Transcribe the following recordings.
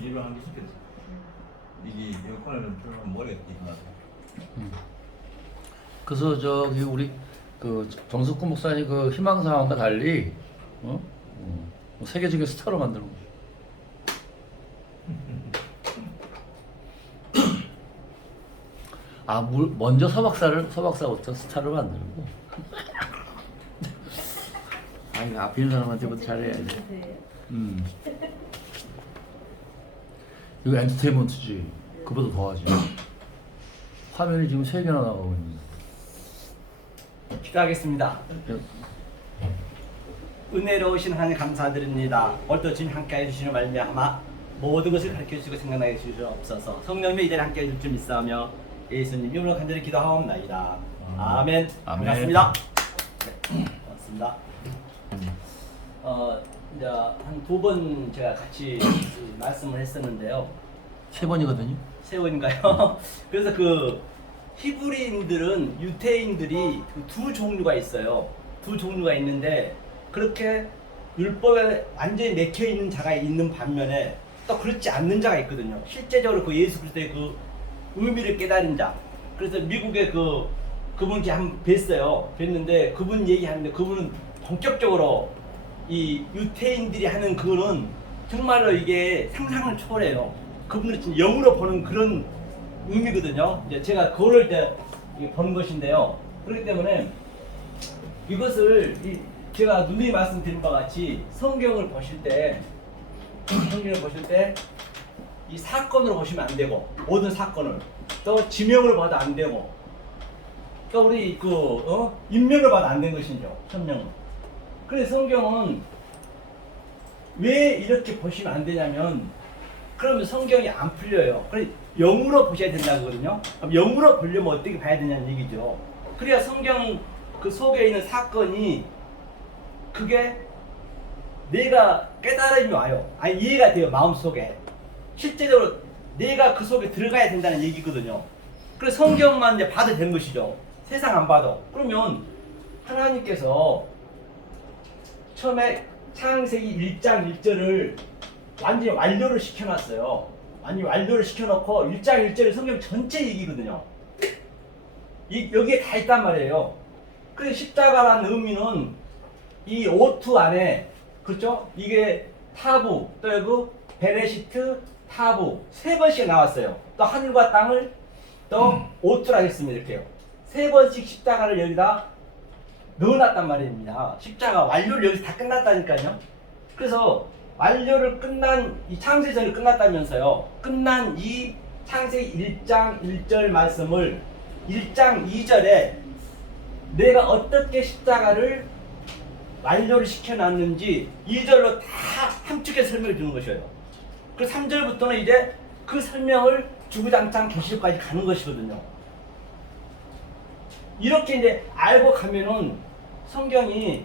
일을 하기 시켰어. 이게 여권을 필요하면 머리가 있구나. 그래서 저기 우리 그 정석구 목사님 그 희망사항과 달리 세계적인 스타로 만드는 거죠. 먼저 서박사부터 스타를 만들고. 아니 앞에 있는 사람한테부터 잘해야지. 이거 엔터테인먼트지. 그보다 더하지. 화면이 지금 3개나 나가고 있는. 기도하겠습니다. 은혜로우신 하나님 감사드립니다. 오늘도 주님 함께해 주시는 말미암아 모든 것을 가르쳐 주시고 생각나게 주시옵소서. 성령님의 이대로 함께해 줄 줄 믿사오며 예수님 이름으로 간절히 기도하옵나이다. 아멘. 아멘. 반갑습니다. 네, 고맙습니다. 이제 한 2번 제가 같이 말씀을 했었는데요. 3번이거든요. 세원인가요? 그래서 그 히브리인들은 유대인들이 두 종류가 있어요. 두 종류가 있는데 그렇게 율법에 완전히 맥혀 있는 자가 있는 반면에 또 그렇지 않는 자가 있거든요. 실제적으로 그 예수 그리스도의 그 의미를 깨달은 자. 그래서 미국에 그분 한번 뵀어요. 뵀는데 그분 얘기하는데 그분은 본격적으로 이 유대인들이 하는 그거는 정말로 이게 상상을 초월해요. 그분들이 진짜 영으로 보는 그런 의미거든요. 이제 제가 그거를 이제 보는 것인데요. 그렇기 때문에 이것을 제가 누누이 말씀드린 바와 같이 성경을 보실 때 이 사건으로 보시면 안 되고 모든 사건을 또 지명을 봐도 안 되고 또 우리 인명을 봐도 안 되는 것이죠. 천명은. 그래서 성경은 왜 이렇게 보시면 안 되냐면 그러면 성경이 안 풀려요. 그래서 영으로 보셔야 된다고 하거든요. 그럼 영으로 보려면 어떻게 봐야 되냐는 얘기죠. 그래야 성경 그 속에 있는 사건이 그게 내가 깨달음이 와요. 아니 이해가 돼요. 마음속에. 실제적으로 내가 그 속에 들어가야 된다는 얘기거든요. 그래서 성경만 이제 봐도 되는 것이죠. 세상 안 봐도. 그러면 하나님께서 처음에 창세기 1장 1절을 완전히 완료를 시켜놨어요. 완전히 완료를 시켜놓고 1장 1절이 성경 전체 얘기거든요. 여기에 다 있단 말이에요. 그래서 십자가라는 의미는 이 오투 안에 그렇죠? 이게 타부, 또 여기 베레시트, 타부 3번씩 나왔어요. 또 하늘과 땅을 또 오투라 했습니다. 이렇게요. 3번씩 십자가를 여기다 넣어놨단 말입니다. 십자가 완료를 여기서 다 끝났다니까요. 그래서 완료를 끝난 이 창세전이 끝났다면서요. 끝난 이 창세기 1장 1절 말씀을 1장 2절에 내가 어떻게 십자가를 완료를 시켜놨는지 2절로 다 함축해서 설명해 주는 것이에요. 그 3절부터는 이제 그 설명을 주구장창 계시록까지 가는 것이거든요. 이렇게 이제 알고 가면은 성경이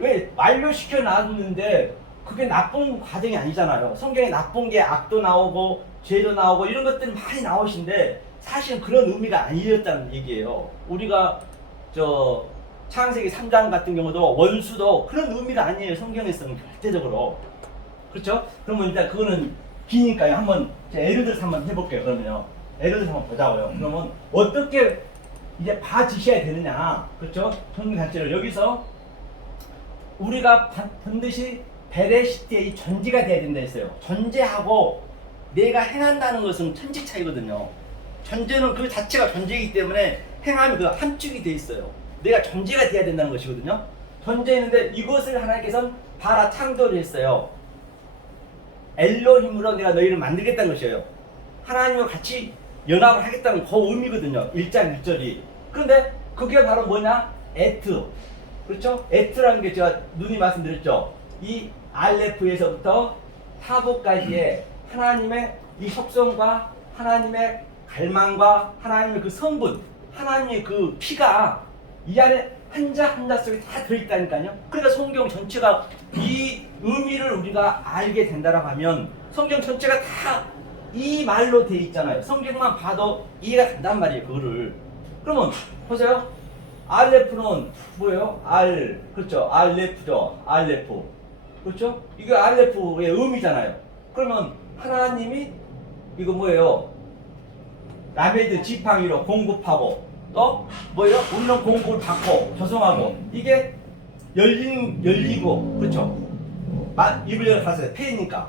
왜 완료시켜 놨는데 그게 나쁜 과정이 아니잖아요. 성경에 나쁜 게 악도 나오고 죄도 나오고 이런 것들이 많이 나오신데 사실은 그런 의미가 아니었다는 얘기예요. 우리가 창세기 3장 같은 경우도 원수도 그런 의미가 아니에요. 성경에서는 절대적으로. 그렇죠? 그러면 일단 그거는 기니까요. 한번 예를 들어서 한번 해볼게요. 그러면요. 예를 들어서 한번 보자고요. 그러면 어떻게 이제 봐주셔야 되느냐. 그렇죠? 성경 자체를 여기서 우리가 반드시 베레시트의 이 전제가 돼야 된다 했어요. 전제하고 내가 행한다는 것은 천지 차이거든요. 전제는 그 자체가 전제이기 때문에 행함이 그 함축이 돼 있어요. 내가 전제가 돼야 된다는 것이거든요. 전제있는데 이것을 하나님께서는 바라 창조를 했어요. 엘로힘으로 내가 너희를 만들겠다는 것이에요. 하나님과 같이 연합을 하겠다는 그 의미거든요. 1장 1절이. 그런데 그게 바로 뭐냐? 에트. 그렇죠? 에트라는 게 제가 누누이 말씀드렸죠. 이 알레프에서부터 타보까지의 하나님의 이 속성과 하나님의 갈망과 하나님의 그 성분, 하나님의 그 피가 이 안에 한자 한자 속에 다 들어있다니까요. 그러니까 성경 전체가 이 의미를 우리가 알게 된다라고 하면 성경 전체가 다 이 말로 돼 있잖아요. 성경만 봐도 이해가 된단 말이에요. 그거를. 그러면 보세요. 알레프는 뭐예요? 그렇죠. 알레프죠. 알레프. 그렇죠? 이게 알레프의 의미잖아요. 그러면 하나님이 이거 뭐예요? 라메드 지팡이로 공급하고 또 뭐예요? 우리는 공급을 받고 조성하고 이게 열리고 그렇죠? 입을 열어 가서 페이니까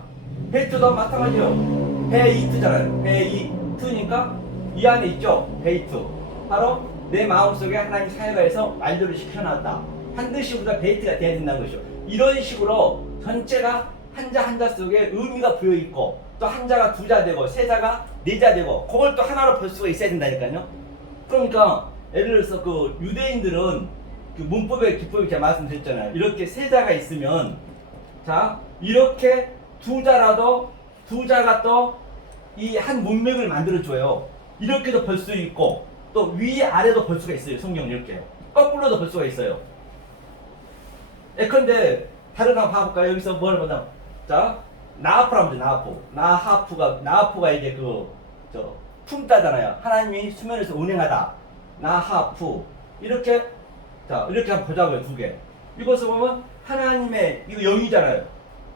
베이트도 마찬가지예요. 베이트잖아요. 베이트니까 이 안에 있죠. 베이트 바로 내 마음속에 하나님 사회가에서 말들을 시켜놨다. 반드시 우리가 베이트가 돼야 된다는 것이죠. 이런 식으로 전체가 한자 한자 속에 의미가 부여있고 또 한자가 두자 되고 세자가 네자 되고 그걸 또 하나로 볼 수가 있어야 된다니까요. 그러니까 예를 들어서 그 유대인들은 그 문법의 기법이 제가 말씀드렸잖아요. 이렇게 세자가 있으면 자 이렇게 두자라도 두자가 또 이 한 문맥을 만들어줘요. 이렇게도 볼 수 있고 또 위아래도 볼 수가 있어요. 성경은 이렇게요. 거꾸로도 볼 수가 있어요. 예컨대 다른 거 봐볼까요? 여기서 뭘 보자. 자 나하프라면 돼. 나하프가 이제 저 품다잖아요. 하나님이 수면에서 운행하다. 나하프 이렇게 자 이렇게 한번 보자고요. 두 개. 이것을 보면 하나님의 이거 영이잖아요.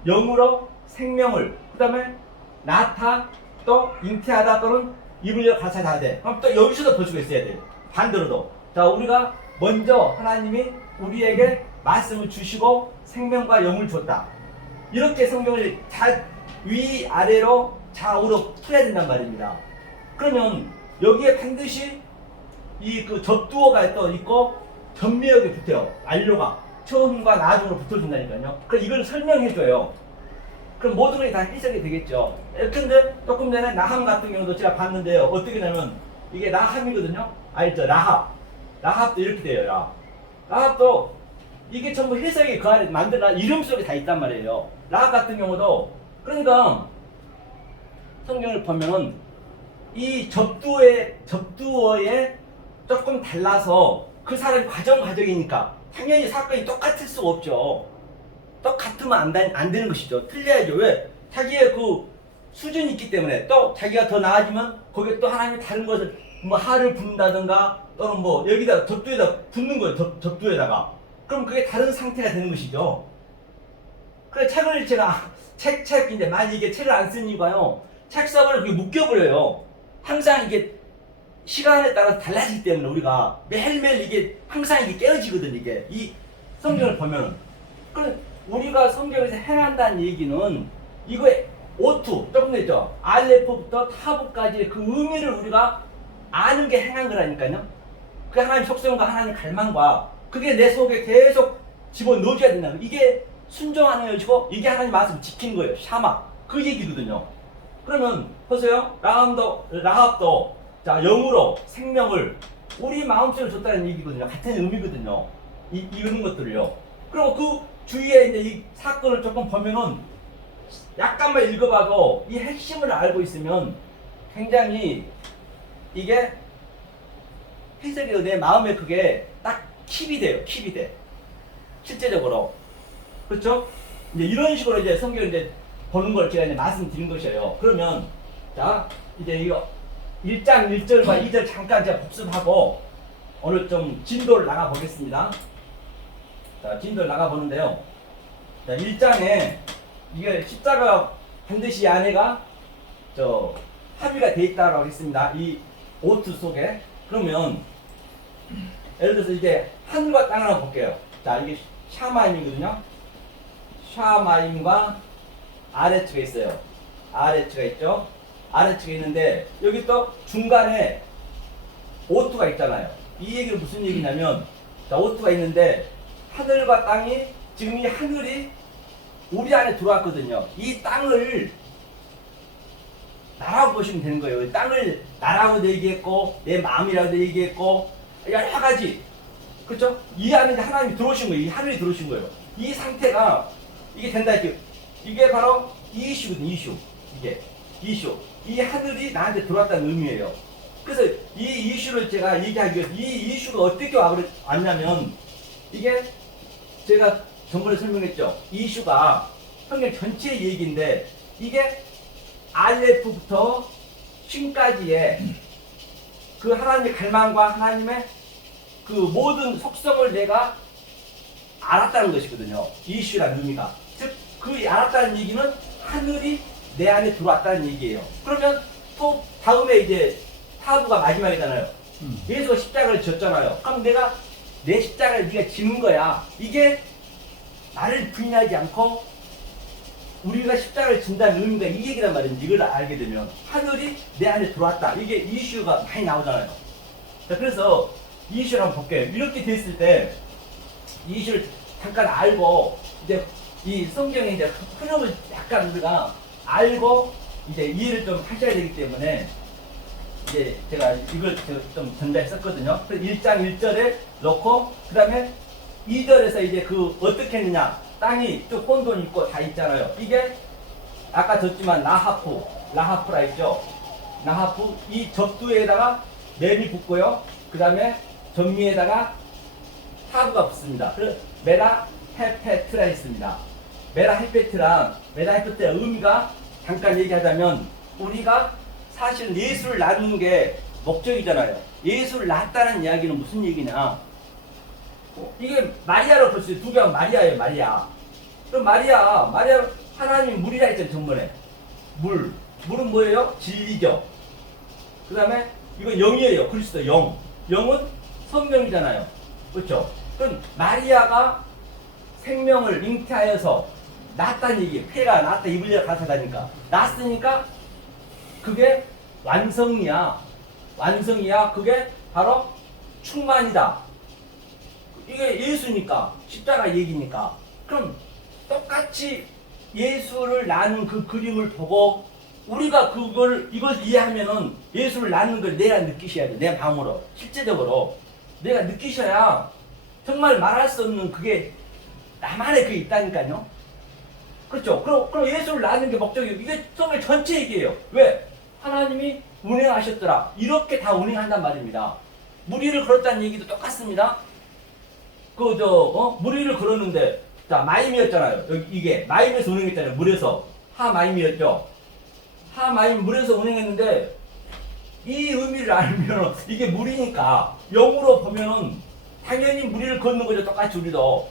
영으로 생명을 그다음에 나타 또 잉태하다 또는 입을 열어 가사하다 돼. 그럼 또 여기서도 볼 수가 있어야 돼요. 반대로도. 자 우리가 먼저 하나님이 우리에게 말씀을 주시고 생명과 영을 줬다. 이렇게 성경을 잘 위아래로 좌우로 풀어야 된단 말입니다. 그러면 여기에 반드시 이 그 접두어가 또 있고 전미역이 붙어요. 완료가 처음과 나중으로 붙어준다니까요. 그럼 이걸 설명해줘요. 그럼 모든 것이 다 해석이 되겠죠. 근데 조금 전에 나함 같은 경우도 제가 봤는데요. 어떻게 되냐면 이게 나함이거든요. 알죠? 라합도 이렇게 돼요. 라합도 이게 전부 해석이 그 안에 만들어 이름 속에 다 있단 말이에요. 라합 같은 경우도 그러니까 성경을 보면은 이 접두어에 조금 달라서 그 사람이 과정이니까 당연히 사건이 똑같을 수가 없죠. 똑같으면 안 되는 것이죠. 틀려야죠. 왜? 자기의 그 수준이 있기 때문에 또 자기가 더 나아지면 거기에 또 하나님이 다른 것을 뭐 하를 붓는다든가 또는 뭐 여기다 접두에다 붓는 거예요. 접두에다가. 그럼 그게 다른 상태가 되는 것이죠. 그래 책을 제가 책인데 만약 이게 책을 안 쓴 이유가요. 책석을 그렇게 묶여버려요. 항상 이게 시간에 따라서 달라지기 때문에 우리가 매일매일 이게 항상 이게 깨어지거든 이게 이 성경을 보면은. 그럼 우리가 성경에서 행한다는 얘기는 이거에 오투 조금 됐죠. 알레프부터 타부까지의 그 의미를 우리가 아는 게 행한 거라니까요. 그 하나님 속성과 하나님 갈망과 그게 내 속에 계속 집어넣어줘야 된다. 이게 순종하는 것이고 이게 하나님 말씀을 지키는 거예요. 샤마 그 얘기거든요. 그러면 보세요. 라합도 자 영으로 생명을 우리 마음속에 줬다는 얘기거든요. 같은 의미거든요. 이런 것들을요. 그리고 그 주위에 이제 이 사건을 조금 보면은 약간만 읽어봐도 이 핵심을 알고 있으면 굉장히 이게 해석이 내 마음에 그게 딱 킵이 돼요. 킵이 돼. 실제적으로. 그렇죠? 이제 이런 식으로 이제 성경을 이제 보는 걸 제가 이제 말씀드린 것이에요. 그러면 자 이제 이거 1장 1절과 2절 잠깐 제가 복습하고 오늘 좀 진도를 나가 보겠습니다. 자, 진도를 나가 보는데요. 자, 1장에 이게 십자가 반드시 이 안에가 합의가 돼 있다고 했습니다. 이 오트 속에. 그러면 예를 들어서 이제 하늘과 땅을 한번 볼게요. 자, 이게 샤마임이거든요. 샤마임과 아레츠가 있어요. 아레츠가 있죠. 아레츠가 있는데 여기 또 중간에 오트가 있잖아요. 이 얘기는 무슨 얘기냐면 자, 오트가 있는데 하늘과 땅이 지금 이 하늘이 우리 안에 들어왔거든요. 이 땅을 나라고 보시면 되는 거예요. 땅을 나라고도 얘기했고 내 마음이라고도 얘기했고 여러 가지 그렇죠? 이 안에 하나님이 들어오신 거예요. 이 하늘이 들어오신 거예요. 이 상태가 이게 된다 이게 이게 바로 이슈거든요. 이게 이슈. 이 하늘이 나한테 들어왔다는 의미예요. 그래서 이 이슈를 제가 얘기하기 위해서 이 이슈가 어떻게 왔냐면 이게 제가 전번에 설명했죠. 이슈가 성경 전체의 얘기인데 이게 알레프부터 쉰까지의 그 하나님의 갈망과 하나님의 그 모든 속성을 내가 알았다는 것이거든요. 이슈라는 의미가. 즉 그 알았다는 얘기는 하늘이 내 안에 들어왔다는 얘기예요. 그러면 또 다음에 이제 사부가 마지막이잖아요. 예수가 십자가를 졌잖아요. 그럼 내가 내 십자가를 네가 지는 거야. 이게 나를 부인하지 않고 우리가 십자가를 진다는 의미가 이 얘기란 말인지 이걸 알게 되면 하늘이 내 안에 들어왔다. 이게 이슈가 많이 나오잖아요. 자, 그래서 이 이슈를 한번 볼게요. 이렇게 됐을 때 이 이슈를 잠깐 알고 이제 이 성경의 이제 흐름을 약간 우리가 알고 이제 이해를 좀 하셔야 되기 때문에 이제 제가 이걸 좀 전달했었거든요. 그래서 1장 1절에 넣고 그 다음에 2절에서 이제 그 어떻게 했느냐, 땅이 또 혼돈 있고 다 있잖아요. 이게 아까 졌지만 라하프라 했죠. 라하프 이 적두에다가 맵이 붙고요. 그 다음에 전미에다가 하부가 붙습니다. 그래서 메라 헤페트라 했습니다. 메라 헤페트라 의미가 잠깐 얘기하자면 우리가 사실 예수를 낳는 게 목적이잖아요. 예수를 낳았다는 이야기는 무슨 얘기냐? 이게 마리아로 볼 수 있어요. 두 개가 마리아예요, 마리아. 그럼 마리아 하나님이 물이라 했잖아요, 전번에. 물은 뭐예요? 진리죠. 그 다음에 이건 영이에요, 그리스도 영. 영은 성령이잖아요. 그렇죠? 그럼 마리아가 생명을 잉태하여서 낳았다는 얘기예요. 폐가 낳았다, 이블리가 가사다니까. 낳았으니까 그게 완성이야. 그게 바로 충만이다. 이게 예수니까, 십자가 얘기니까. 그럼 똑같이 예수를 낳는 그 그림을 보고 우리가 이걸 이해하면은 예수를 낳는 걸 내가 느끼셔야 돼. 내 마음으로. 실제적으로. 내가 느끼셔야 정말 말할 수 없는 그게 나만의 그게 있다니까요. 그렇죠? 그럼 예수를 낳는 게 목적이에요. 이게 성경 전체 얘기예요. 왜? 하나님이 운행하셨더라. 이렇게 다 운행한단 말입니다. 무리를 걸었다는 얘기도 똑같습니다. 무리를 걸었는데, 자, 마임이었잖아요. 여기 이게 마임에서 운행했잖아요. 물에서. 하마임이었죠. 하마임 물에서 운행했는데, 이 의미를 알면 이게 물이니까 영으로 보면은 당연히 무리를 걷는 거죠. 똑같이 우리도.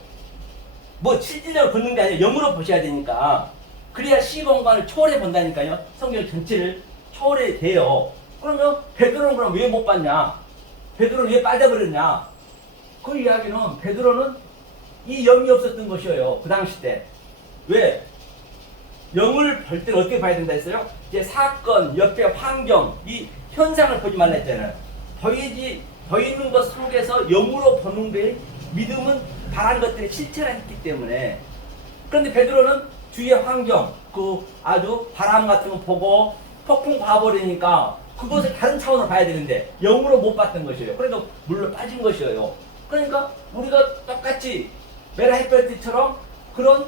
뭐 실질적으로 걷는 게 아니라 영으로 보셔야 되니까. 그래야 시공간을 초월해 본다니까요. 성경 전체를 초월해 돼요. 그러면 베드로는 그럼 왜 못 봤냐? 베드로는 왜 빠져버렸냐? 그 이야기는 베드로는 이 영이 없었던 것이에요. 그 당시 때. 왜? 영을 볼 때는 어떻게 봐야 된다 했어요? 이제 사건, 옆에 환경, 이 현상을 보지 말라 했잖아요. 보이는 것 속에서 영으로 보는 게 믿음은 바라는 것들이 실체라 했기 때문에. 그런데 베드로는 주위의 환경, 아주 바람 같은 거 보고 폭풍 봐버리니까 그것을 다른 차원으로 봐야 되는데 영으로 못 봤던 것이에요. 그래도 물로 빠진 것이에요. 그러니까 우리가 똑같이 메라헤페트처럼 그런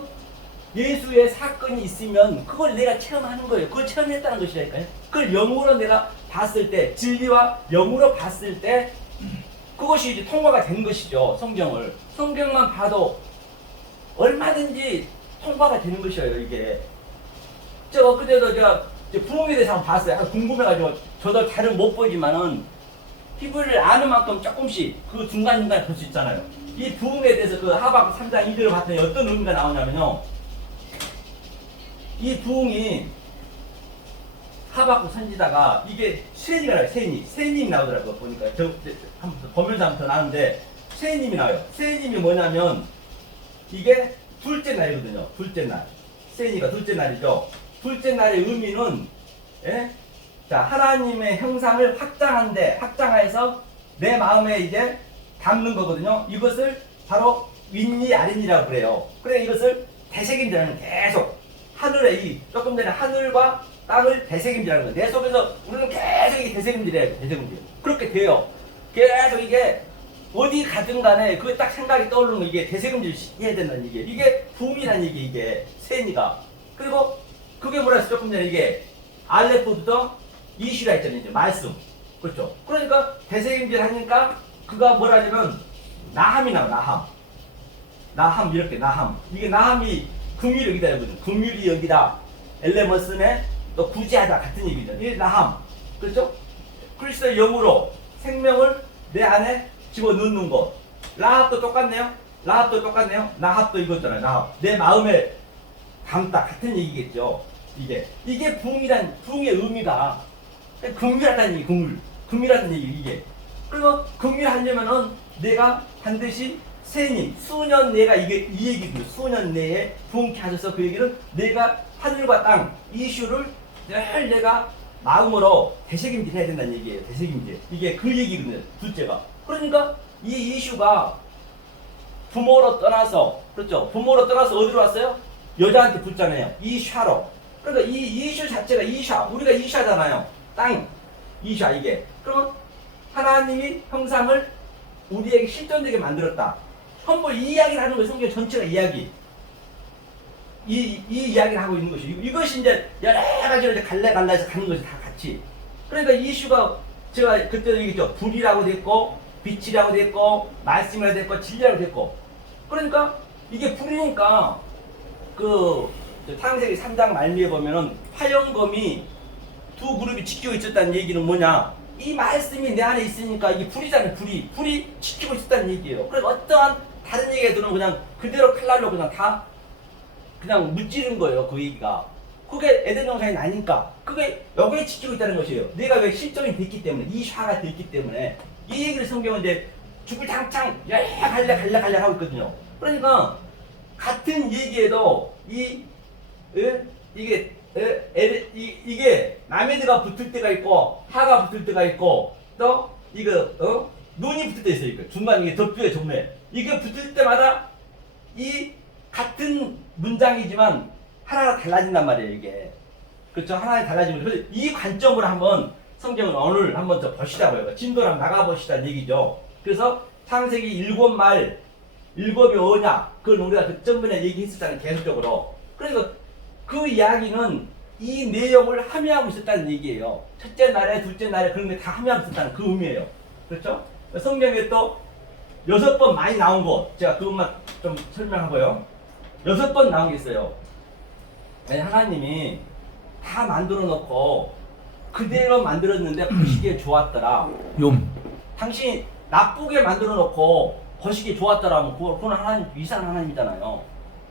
예수의 사건이 있으면 그걸 내가 체험하는 거예요. 그걸 체험했다는 것이라니까요. 그걸 영으로 내가 봤을 때, 진리와 영으로 봤을 때 그것이 이제 통과가 된 것이죠. 성경만 봐도 얼마든지 통과가 되는 것이에요. 이게 그때도 제가 부흥에 대해서 한번 봤어요. 궁금해가지고 저도 잘은 못 보지만은 히브리를 아는 만큼 조금씩 그 중간중간에 볼 수 있잖아요. 이 부흥에 대해서 그 하박국 3장 2절을 봤더니 어떤 의미가 나오냐면요. 이 부흥이 하박국 선지자가 이게 세니가 나와요. 세님이 나오더라고요. 보니까 한번 보면서 한번 더 나오는데 세님이 나와요. 세님이 뭐냐면 이게 둘째 날이거든요. 둘째 날. 세니가 둘째 날이죠. 둘째 날의 의미는 자, 하나님의 형상을 확장해서 내 마음에 이제 담는 거거든요. 이것을 바로 윗니 아랫니라고 그래요. 그래 이것을 되새김질하는 계속 하늘에 조금 전에 하늘과 땅을 되새김질하는 거예요. 내 속에서 우리는 계속 이게 되새김질해야 돼. 되새김질. 그렇게 돼요. 계속 이게 어디 가든 간에 그게 딱 생각이 떠오르는 거 이게 되새김질 해야 된다는 얘기예요. 이게 부흥이라는 얘기 이게 세니가. 그리고 그게 뭐라 했어? 조금 전에 이게 알레포부터 이슈라 했잖아요. 이제 말씀. 그렇죠. 그러니까 되새김질 하니까 그가 뭐라냐면 나함이 나와. 나함 이렇게 나함. 이게 나함이 긍휼이 여기다 이거죠. 긍휼이 여기다. 엘레머슨의 또 구제하다 같은 얘기죠. 이 나함. 그렇죠? 그리스도의 영으로 생명을 내 안에 집어넣는 것. 라합도 똑같네요. 나합도 이거잖아요. 나합. 내 마음에 담다 같은 얘기겠죠. 이게 붕의 의미가 긍휼하다는 얘기, 긍휼하다는 얘기 이게. 그리고 긍휼하려면은 내가 반드시 세님 수년 내가 이 얘기거든요. 수년 내에 붕케 하셔서 그 얘기는 내가 하늘과 땅 이슈를 늘 내가 마음으로 되새김질 해야 된다는 얘기예요. 되새김질. 이게 그 얘기거든요. 둘째가. 그러니까 이 이슈가 부모로 떠나서, 그렇죠? 부모로 떠나서 어디로 왔어요? 여자한테 붙잖아요. 이샤로. 그러니까 이 이슈 자체가 이샤. 우리가 이샤잖아요. 땅. 이샤 이게. 그러면 하나님이 형상을 우리에게 실존되게 만들었다. 전부 이 이야기를 하는 거예요. 성경 전체가 이야기. 이 이야기를 하고 있는 것이. 이것이 이제 여러 가지로 이제 갈래갈래해서 가는 것이 다 같이. 그러니까 이 이슈가 제가 그때도 얘기했죠. 불이라고 됐고, 빛이라고 됐고, 말씀이라고 됐고, 진리라고 됐고. 그러니까 이게 불이니까 창세기 3장 말미에 보면은 화영검이 두 그룹이 지키고 있었다는 얘기는 뭐냐? 이 말씀이 내 안에 있으니까 이게 불이잖아요. 불이 지키고 있었다는 얘기예요. 그래서 어떠한 다른 얘기들은 그냥 그대로 칼날로 그냥 다 그냥 무찌른 거예요. 그 얘기가. 그게 에덴 동산이 나니까 그게 여기에 지키고 있다는 것이에요. 내가 왜 실정이 됐기 때문에 이 샤가 됐기 때문에 이 얘기를 성경은 이제 죽을 장창 여러 갈래 하고 있거든요. 그러니까 같은 얘기에도 이게 라메드가 붙을 때가 있고 하가 붙을 때가 있고 또 눈이 붙을 때 있어요. 중간 이게 덧뷰의 정매 이게 붙을 때마다 이 같은 문장이지만 하나가 달라진단 말이에요. 이게 그렇죠? 하나가 달라지면 그래서 이 관점으로 한번 성경을 오늘 한번 더 보시자고요. 진도를 한번 나가보시다는 얘기죠. 그래서 창세기 7말 7이 뭐냐 그걸 우리가 그 전번에 얘기했었잖아요. 계속적으로. 그래서 그 이야기는 이 내용을 함의하고 있었다는 얘기예요. 첫째 날에 둘째 날에 그런 게 다 함의하고 있었다는 그 의미예요. 그렇죠? 성경에 또 6번 많이 나온 곳 제가 그것만 좀 설명하고요. 6번 나온 게 있어요. 하나님이 다 만들어 놓고 그대로 만들었는데 보시기에 좋았더라. 당신이 나쁘게 만들어 놓고 보시기에 좋았더라면 그건 하나님 이상한 하나님이잖아요.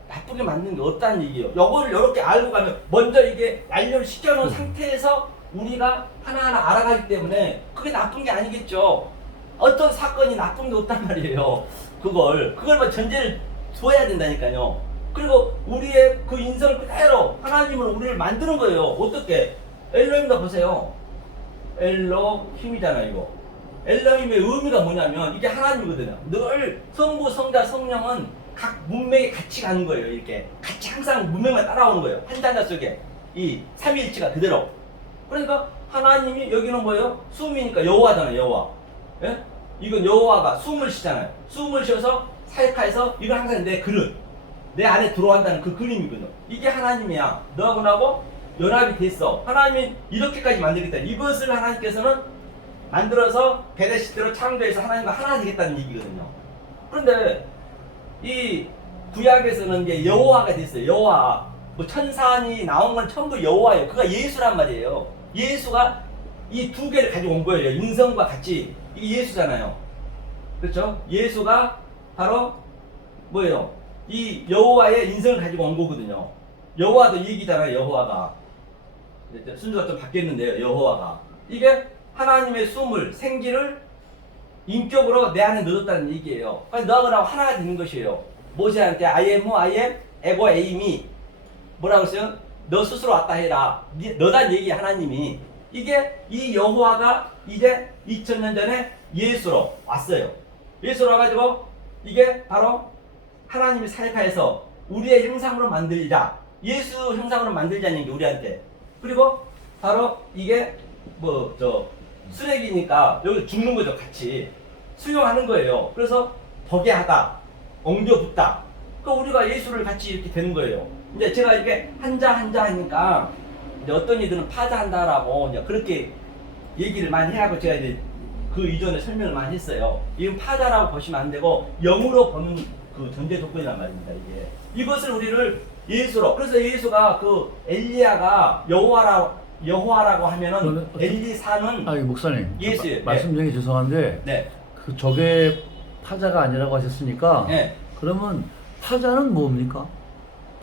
나쁘게 만드는 게 없다는 얘기예요. 이걸 이렇게 알고 가면 먼저 이게 완료를 시켜놓은 상태에서 우리가 하나하나 알아가기 때문에 그게 나쁜 게 아니겠죠. 어떤 사건이 나쁜 게 없단 말이에요. 그걸만 전제를 둬야 된다니까요. 그리고 우리의 그 인성을 그대로 하나님으로 우리를 만드는 거예요. 어떻게? 엘로힘도 보세요. 엘로힘이잖아요, 이거. 엘로힘의 의미가 뭐냐면 이게 하나님이거든요. 늘 성부, 성자, 성령은 각 문맥에 같이 가는 거예요. 이렇게 같이 항상 문맥만 따라오는 거예요. 한 단자 속에 이 삼위일체가 그대로. 그러니까 하나님이 여기는 뭐예요? 숨이니까 여호와잖아요. 여호와. 예? 이건 여호와가 숨을 쉬잖아요. 숨을 쉬어서 사역하여서 이건 항상 내 그릇, 내 안에 들어간다는 그 그림이거든요. 이게 하나님이야. 너하고 나하고 연합이 됐어. 하나님이 이렇게까지 만들겠다. 이것을 하나님께서는 만들어서 베레시트로 창조해서 하나님과 하나 되겠다는 얘기거든요. 그런데 이 구약에서는 이제 여호와가 됐어요. 여호와. 뭐 천사니 나온 건 전부 여호와예요. 그가 예수란 말이에요. 예수가 이 두 개를 가지고 온 거예요. 인성과 같이. 이게 예수잖아요. 그렇죠? 예수가 바로 뭐예요? 이 여호와의 인성을 가지고 온 거거든요. 여호와도 얘기잖아요. 여호와가. 순서가 좀 바뀌었는데요. 여호와가. 이게 하나님의 숨을, 생기를 인격으로 내 안에 넣었다는 얘기예요. 그래서 너하고 나하고 하나가 되는 것이에요. 모세한테 I am who I am, 에고 에임이 뭐라고 했어요? 너 스스로 왔다 해라. 너란 얘기 하나님이. 이게 이 여호와가 이제 2000년 전에 예수로 왔어요. 예수로 와가지고 이게 바로 하나님이 사역하여서 우리의 형상으로 만들자. 예수 형상으로 만들자는 게 우리한테. 그리고 바로 이게 쓰레기니까 여기 죽는 거죠. 같이 수용하는 거예요. 그래서 덕에 하다, 엉겨 붙다. 그러니까 우리가 예수를 같이 이렇게 되는 거예요. 이제 제가 이렇게 한자 하니까 이제 어떤 이들은 파자한다라고 이제 그렇게 얘기를 많이 해하고 제가 이제 그 이전에 설명을 많이 했어요. 이건 파자라고 보시면 안 되고 영으로 보는 그 전제 조건이란 말입니다. 이것을 우리를 예수로. 그래서 예수가 그 엘리야가 여호와라고 하면은 엘리사는 목사님 예수예요. 말씀 중에 죄송한데 네. 그 저게 파자가 아니라고 하셨으니까 네. 그러면 파자는 뭡니까?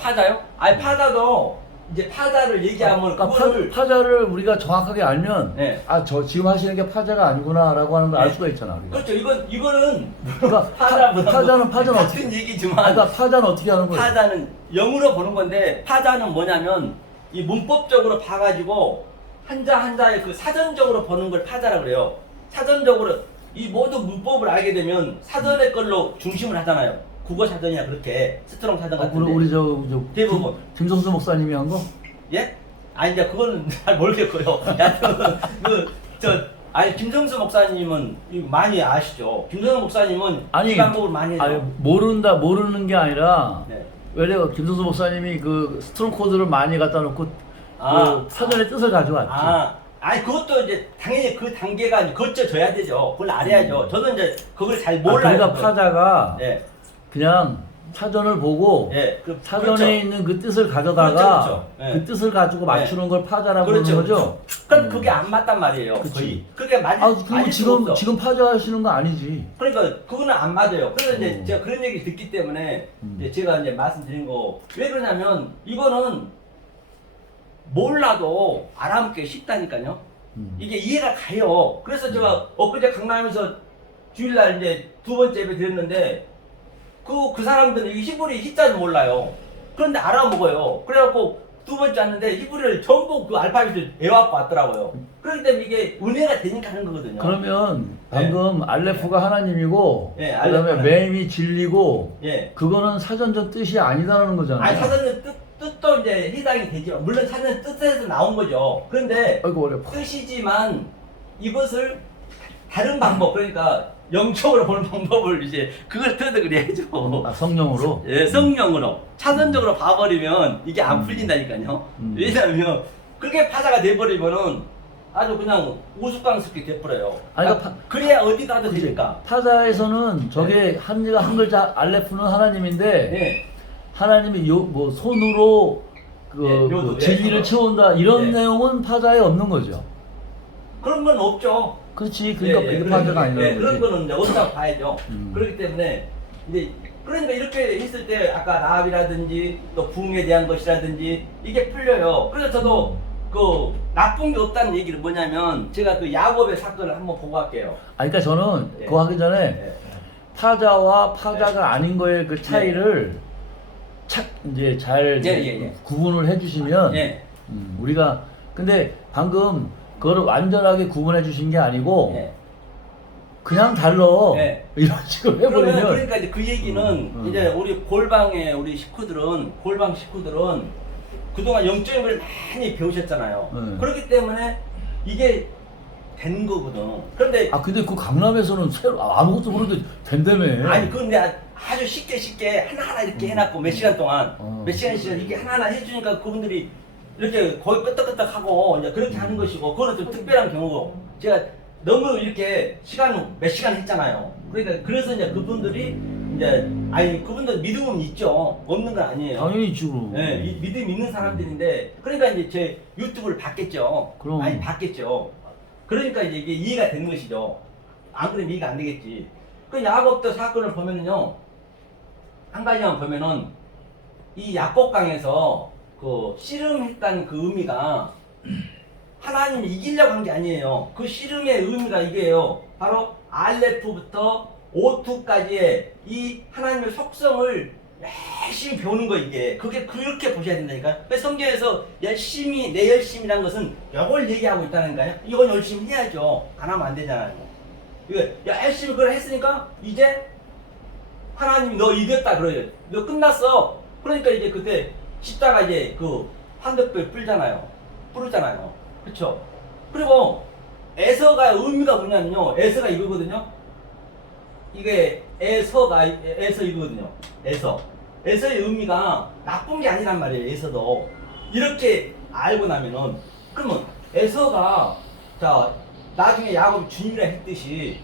파자요? 아니 파자도 이제 파자를 얘기하면 그러니까 그거를 파자를 우리가 정확하게 알면 네. 아 저 지금 하시는 게 파자가 아니구나라고 하는 걸 알 네. 수가 있잖아. 우리가. 그렇죠. 이거는 그러니까 파자보다 파자는 같은 어떻게? 얘기지만 그러니까 파자는 어떻게 하는 거예요? 파자는 영으로 보는 건데 파자는 뭐냐면 이 문법적으로 봐가지고 한자 한자의 그 사전적으로 보는 걸 파자라 그래요. 사전적으로 이 모든 문법을 알게 되면 사전의 걸로 중심을 하잖아요. 국어 사전이야 그렇게 스트롱 사전 같은데. 우리 저 대부분. 김성수 목사님이 한 거? 예? 아니 이제 그거는 잘 모르겠고요. 여하튼 아니 김성수 목사님은 이거 많이 아시죠? 김성수 목사님은 아니, 이 방법을 많이 해요. 아니 모르는 게 아니라 네. 왜냐면 김성수 목사님이 그 스트롱 코드를 많이 갖다 놓고 아, 그 사전의 뜻을 가져왔지. 아니 그것도 이제 당연히 그 단계가 이제 거쳐져야 되죠. 그걸 알아야죠. 저도 이제 그걸 잘 몰라요. 그러니까 파자가 네. 그냥 사전을 보고 네. 그, 사전에 그렇죠. 있는 그 뜻을 가져다가 그렇죠. 네. 그 뜻을 가지고 맞추는 걸 파자라고 그렇죠. 하는 거죠. 그럼 그게 안 맞단 말이에요. 그치. 거의. 그게 맞을 그럼 수가 없어. 지금 파자 하시는 거 아니지. 그러니까 그거는 안 맞아요. 그래서 이제 제가 그런 얘기 듣기 때문에 이제 제가 이제 말씀드린 거 왜 그러냐면 이거는 몰라도 알아먹기 쉽다니까요. 이게 이해가 가요. 그래서 제가 엊그제 강남에서 주일날 이제 2번째 예배 드렸는데 그 사람들은 이 히브리 히자도 몰라요. 그런데 알아먹어요. 그래갖고 2번째 왔는데 히브리를 전부 그 알파벳을 외워갖고 왔더라고요. 그렇기 때문에 이게 은혜가 되니까 하는 거거든요. 그러면 방금 알레프가 하나님이고 네, 그다음에 알레프는- 맴이 진리고 예. 그거는 사전적 뜻이 아니다라는 거잖아요. 아니 사전은 뜻도 이제 해당이 되죠. 물론 사전은 뜻에서 나온 거죠. 그런데 아이고 어려워. 뜻이지만 이것을 다른 방법 그러니까 영적으로 보는 방법을 이제 그걸 들어도 그래야죠. 성령으로. 예, 성령으로 차선적으로 봐버리면 이게 안 풀린다니까요. 왜냐하면 그렇게 파자가 돼버리면은 아주 그냥 우스꽝스럽게 돼버려요. 아니, 그러니까 그래야 어디 가도 되니까. 파자에서는 저게 한 글자 알레프는 하나님인데 예. 하나님이 뭐 손으로 예, 요도, 예, 진리를 손으로. 채운다 이런 예. 내용은 파자에 없는 거죠. 그런 건 없죠. 그렇지. 그러니까 예, 예, 이게 파자가 예, 아니라는 그런 거지. 거는 이제 없다고 봐야죠. 그렇기 때문에 이제 그러니까 이렇게 했을 때 아까 라합이라든지 또 부흥에 대한 것이라든지 이게 풀려요. 그래서 저도 그 나쁜 게 없다는 얘기를 뭐냐면 제가 그 야곱의 사건을 한번 보고 갈게요. 그러니까 저는 예. 그거 하기 전에 예. 파자와 파자가 아닌 거의 그 차이를 이제 잘 예. 구분을 해주시면 예. 우리가 근데 방금 그거를 완전하게 구분해 주신 게 아니고 예. 그냥 달라 예. 이런 식으로 해버리면 그러니까 이제 그 얘기는 이제 우리 골방의 우리 식구들은 그동안 영적인 걸 많이 배우셨잖아요. 그렇기 때문에 이게 된 거거든. 그런데 근데 그 강남에서는 새로 아무것도 모르는데 된다며. 아니 그건 내가 아주 쉽게 하나하나 이렇게 해놨고 몇 시간 동안 몇 시간씩 이게 하나하나 해주니까 그분들이 이렇게 거의 끄떡끄떡하고 이제 그렇게 하는 것이고 그거는 좀 특별한 경우고 제가 너무 이렇게 몇 시간 했잖아요. 그러니까 그래서 이제 그분들이 이제 아니 그분들 믿음은 있죠. 없는 건 아니에요. 당연히 있지 그럼. 네, 믿음 있는 사람들인데 그러니까 이제 제 유튜브를 봤겠죠. 그럼. 많이 봤겠죠. 그러니까 이제 이게 이해가 되는 것이죠. 안 그러면 이해가 안 되겠지. 그 야곱도 사건을 보면은요, 한 가지만 보면은 이 야곱강에서 그 씨름했다는 그 의미가 하나님을 이기려고 한 게 아니에요. 그 씨름의 의미가 이게요. 바로 알레프부터 오투까지의 이 하나님의 속성을 열심히 배우는 거 이게. 그게 그렇게 보셔야 된다니까. 그래서 성경에서 열심히 내 열심이란 것은 이걸 얘기하고 있다는가요? 이건 열심히 해야죠. 안 하면 안 되잖아요. 이거 열심히 그걸 했으니까 이제 하나님이 너 이겼다 그래요. 너 끝났어. 그러니까 이제 그때 십자가 이제 그 한덕배 뿌르잖아요. 그렇죠? 그리고 에서가 의미가 뭐냐면요. 에서가 이거거든요. 이게 에서 이거거든요. 에서의 의미가 나쁜 게 아니란 말이에요. 에서도 이렇게 알고 나면은 그러면 에서가 자 나중에 야곱이 주님이라 했듯이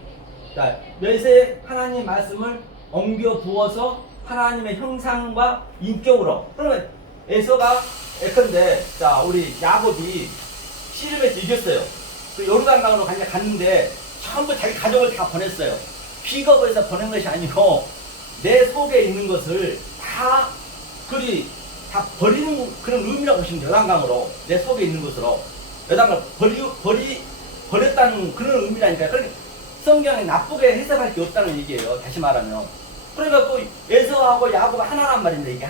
자 열세 하나님 말씀을 엉겨 부어서 하나님의 형상과 인격으로 그러면 에서가 예컨대 자 우리 야곱이 씨름에서 이겼어요. 그 요르단강으로 갔는데 전부 자기 가족을 다 보냈어요. 픽업을 해서 보낸 것이 아니고 내 속에 있는 것을 다 다 버리는 그런 의미라고 보시면 돼요. 여단강으로 내 속에 있는 것으로 여단강을 버렸다는 그런 의미라니까요. 그러니까 성경에 나쁘게 해석할 게 없다는 얘기예요. 다시 말하면. 그러니까 그 에서하고 야곱가 하나란 말인데 이게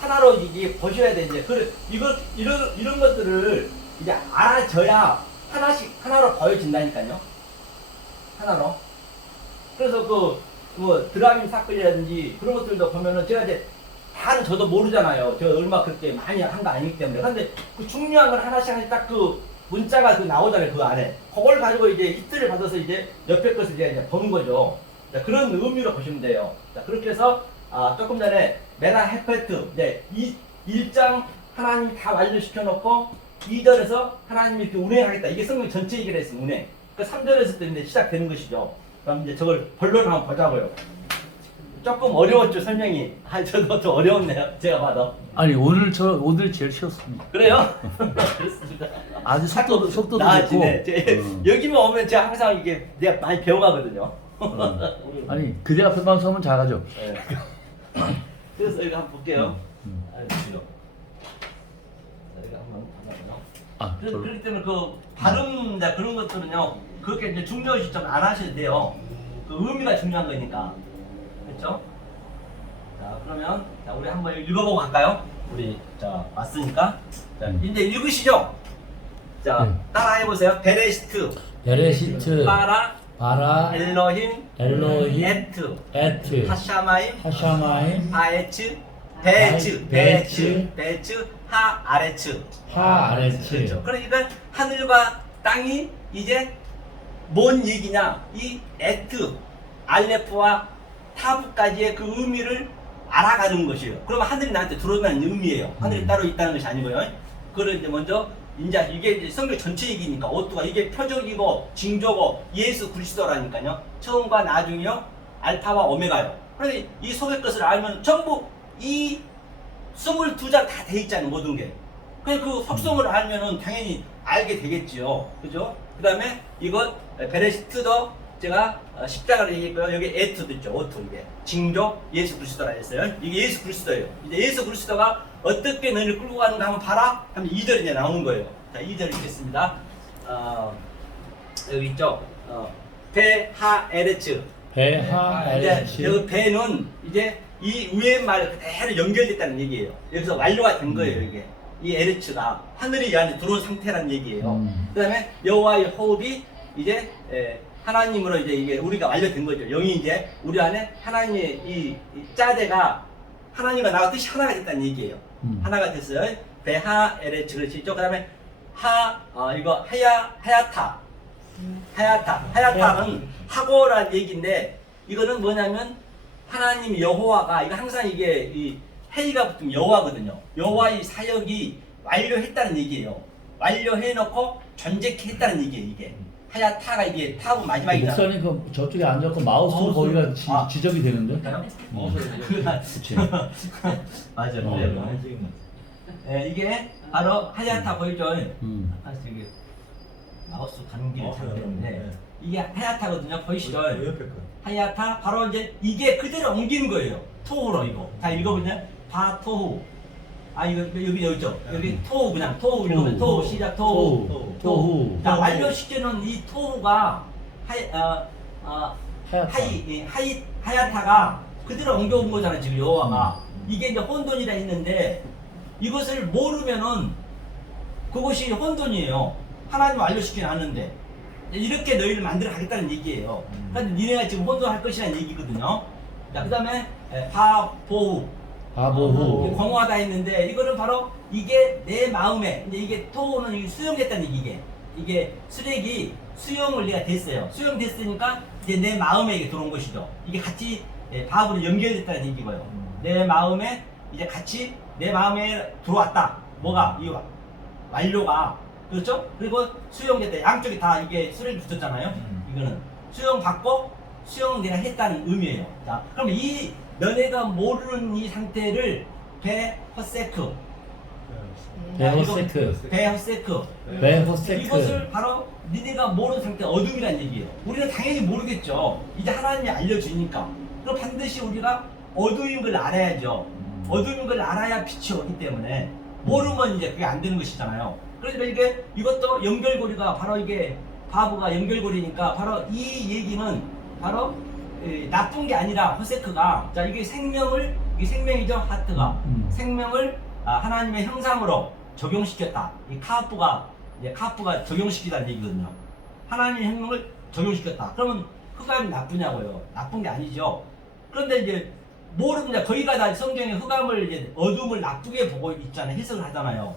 하나로 이게 보셔야 돼. 이제 이런 것들을 이제 알아져야 하나로 보여진다니까요. 하나로. 그래서 뭐 드라빔 사건이라든지 그런 것들도 보면은 제가 이제 다는 저도 모르잖아요. 제가 얼마 그렇게 많이 한 거 아니기 때문에. 근데 그 중요한 건 하나씩 딱 그 문자가 나오잖아요. 그 안에. 그걸 가지고 이제 히트를 받아서 이제 옆에 것을 이제 보는 거죠. 자, 그런 의미로 보시면 돼요. 자, 그렇게 해서 조금 전에 메나 헤페트 이제 1장 하나님이 다 완료시켜 놓고 2절에서 하나님이 이렇게 운행하겠다. 이게 성경 전체 얘기를 했어요. 운행. 그 3절에서 또 이제 시작되는 것이죠. 그럼 이제 저걸 본론을 한번 보자고요. 조금 어려웠죠, 설명이. 저도 좀 어려웠네요. 제가 봐도. 아니 오늘 제일 쉬웠습니다. 그래요? 그렇습니다. 아주 속도도 나아지네. 좋고. 여기만 오면 제가 항상 이게 내가 많이 배워가거든요. 아니 그대 앞에만 서면 잘하죠. 네. 그래서 이거 한번 볼게요. 알겠죠? 이거 한번 봐봐요. 그렇기 때문에 그 발음 그런 것들은요 그렇게 이제 중요시 좀 안 하셔도 돼요. 그 의미가 중요한 거니까. 그렇죠? 자 그러면 우리 한번 읽어보고 갈까요? 우리 왔으니까 이제 읽으시죠. 따라해 보세요. 베레시트 바라 엘로힘 에트 하샤마임 아에츠 베츠 하아레츠. 그렇죠. 그러니까 하늘과 땅이 이제 뭔 얘기냐? 이 에트 알레프와 타브까지의 그 의미를 알아가는 것이에요. 그러면 하늘이 나한테 들어오는 의미예요. 하늘이 따로 있다는 것이 아니고요. 그걸 이제 먼저 이제 이게 성경 전체 얘기니까 어떠가 이게 표적이고 징조고 예수 그리스도라니까요. 처음과 나중이요, 알파와 오메가요. 그런데 이 속의 것을 알면 전부 이 22장 다 돼 있잖아요. 모든 게. 그래서 그 속성을 알면은 당연히 알게 되겠지요. 그죠? 그 다음에 이것 베레시트도 제가 십자가를 얘기했고요. 여기 에트도 있죠. 오트 이게 징조 예수 그리스도라 했어요. 이게 예수 그리스도예요. 이제 예수 그리스도가 어떻게 너희를 끌고 가는가 한번 봐라. 하면 2절이 이제 나오는 거예요. 자, 2절 읽겠습니다. 여기 있죠. 베하에레츠. 베하에레츠. 여기 베는 이제 이 위에 말 그대로 연결됐다는 얘기예요. 여기서 완료가 된 거예요. 이게 이 에레츠가 하늘이 이 안에 들어온 상태라는 얘기예요. 그다음에 여호와의 호흡이 이제 하나님으로 이제 이게 우리가 완료된 거죠. 영이 이제 우리 안에 하나님의 이 짜대가 하나님과 나와 뜻이 하나가 됐다는 얘기예요. 하나가 됐어요. 베하에레츠 그렇죠. 그다음에 이거 하야타는 하고라는 얘기인데 이거는 뭐냐면 하나님 여호와가 이거 항상 이게 이 헤이가 붙으면 여호와거든요. 여호와의 사역이 완료했다는 얘기예요. 완료해놓고 존재케 했다는 얘기예요. 이게 하야타가 이게 타고 마지막이잖아. 목사님 그 저쪽에 앉았고 마우스 거기가 지적이 되는데. 그치. 맞아. 이게 바로 하야타 보이죠? 이게 마우스 가는 길이 잘 되는데 이게 하야타거든요. 보이시죠? 하야타 바로 이제 이게 그대로 옮기는 거예요. 토후로 이거. 다 읽어보냐? 바토후. 이거 여기 있죠? 여기 토후 그냥 토후 읽으면 토후 시작 토후. 자 완료시키는 이 토후가 하야타가 그대로 옮겨온 거잖아요. 지금 여호와가 이게 이제 혼돈이라 했는데 이것을 모르면은 그것이 혼돈이에요. 하나님 완료시키지 않는데 이렇게 너희를 만들어 가겠다는 얘기예요. 그러니까 니네가 지금 혼돈할 것이라는 얘기거든요. 자 그다음에 바보후. 공허하다 했는데 이거는 바로 이게 내 마음에 이제 이게 토는 수용됐다는 얘기. 이게 쓰레기 수용을 내가 됐어요. 수용됐으니까 이제 내 마음에 이게 들어온 것이죠. 이게 같이 바브로 연결됐다는 얘기고요. 내 마음에 이제 같이 내 마음에 들어왔다. 뭐가 이 완료가 그렇죠? 그리고 수용됐다. 양쪽이 다 이게 쓰레기 붙었잖아요. 이거는 수용받고 수용 내가 했다는 의미예요. 자, 그럼 이 너네가 모르는 이 상태를 베허세크 이것을 바로 니네가 모르는 상태 어둠이라는 얘기예요. 우리는 당연히 모르겠죠. 이제 하나님이 알려주니까. 그럼 반드시 우리가 어둠인 걸 알아야죠. 어두운 걸 알아야 빛이 오기 때문에 모르면 이제 그게 안 되는 것이잖아요. 그러니까 이게 이것도 연결고리가 바로 이게 바보가 연결고리니까 바로 이 얘기는 바로 나쁜 게 아니라 호세크가 자 이게 생명을 이게 생명이죠 하트가 생명을 하나님의 형상으로 적용시켰다. 이 카프가 이제 카프가 적용시키다는 얘기거든요. 하나님의 형상을 적용시켰다. 그러면 흑암이 나쁘냐고요? 나쁜 게 아니죠. 그런데 이제 모르면 거기가 다 성경에 흑암을 이제 어둠을 나쁘게 보고 있잖아요. 해석을 하잖아요.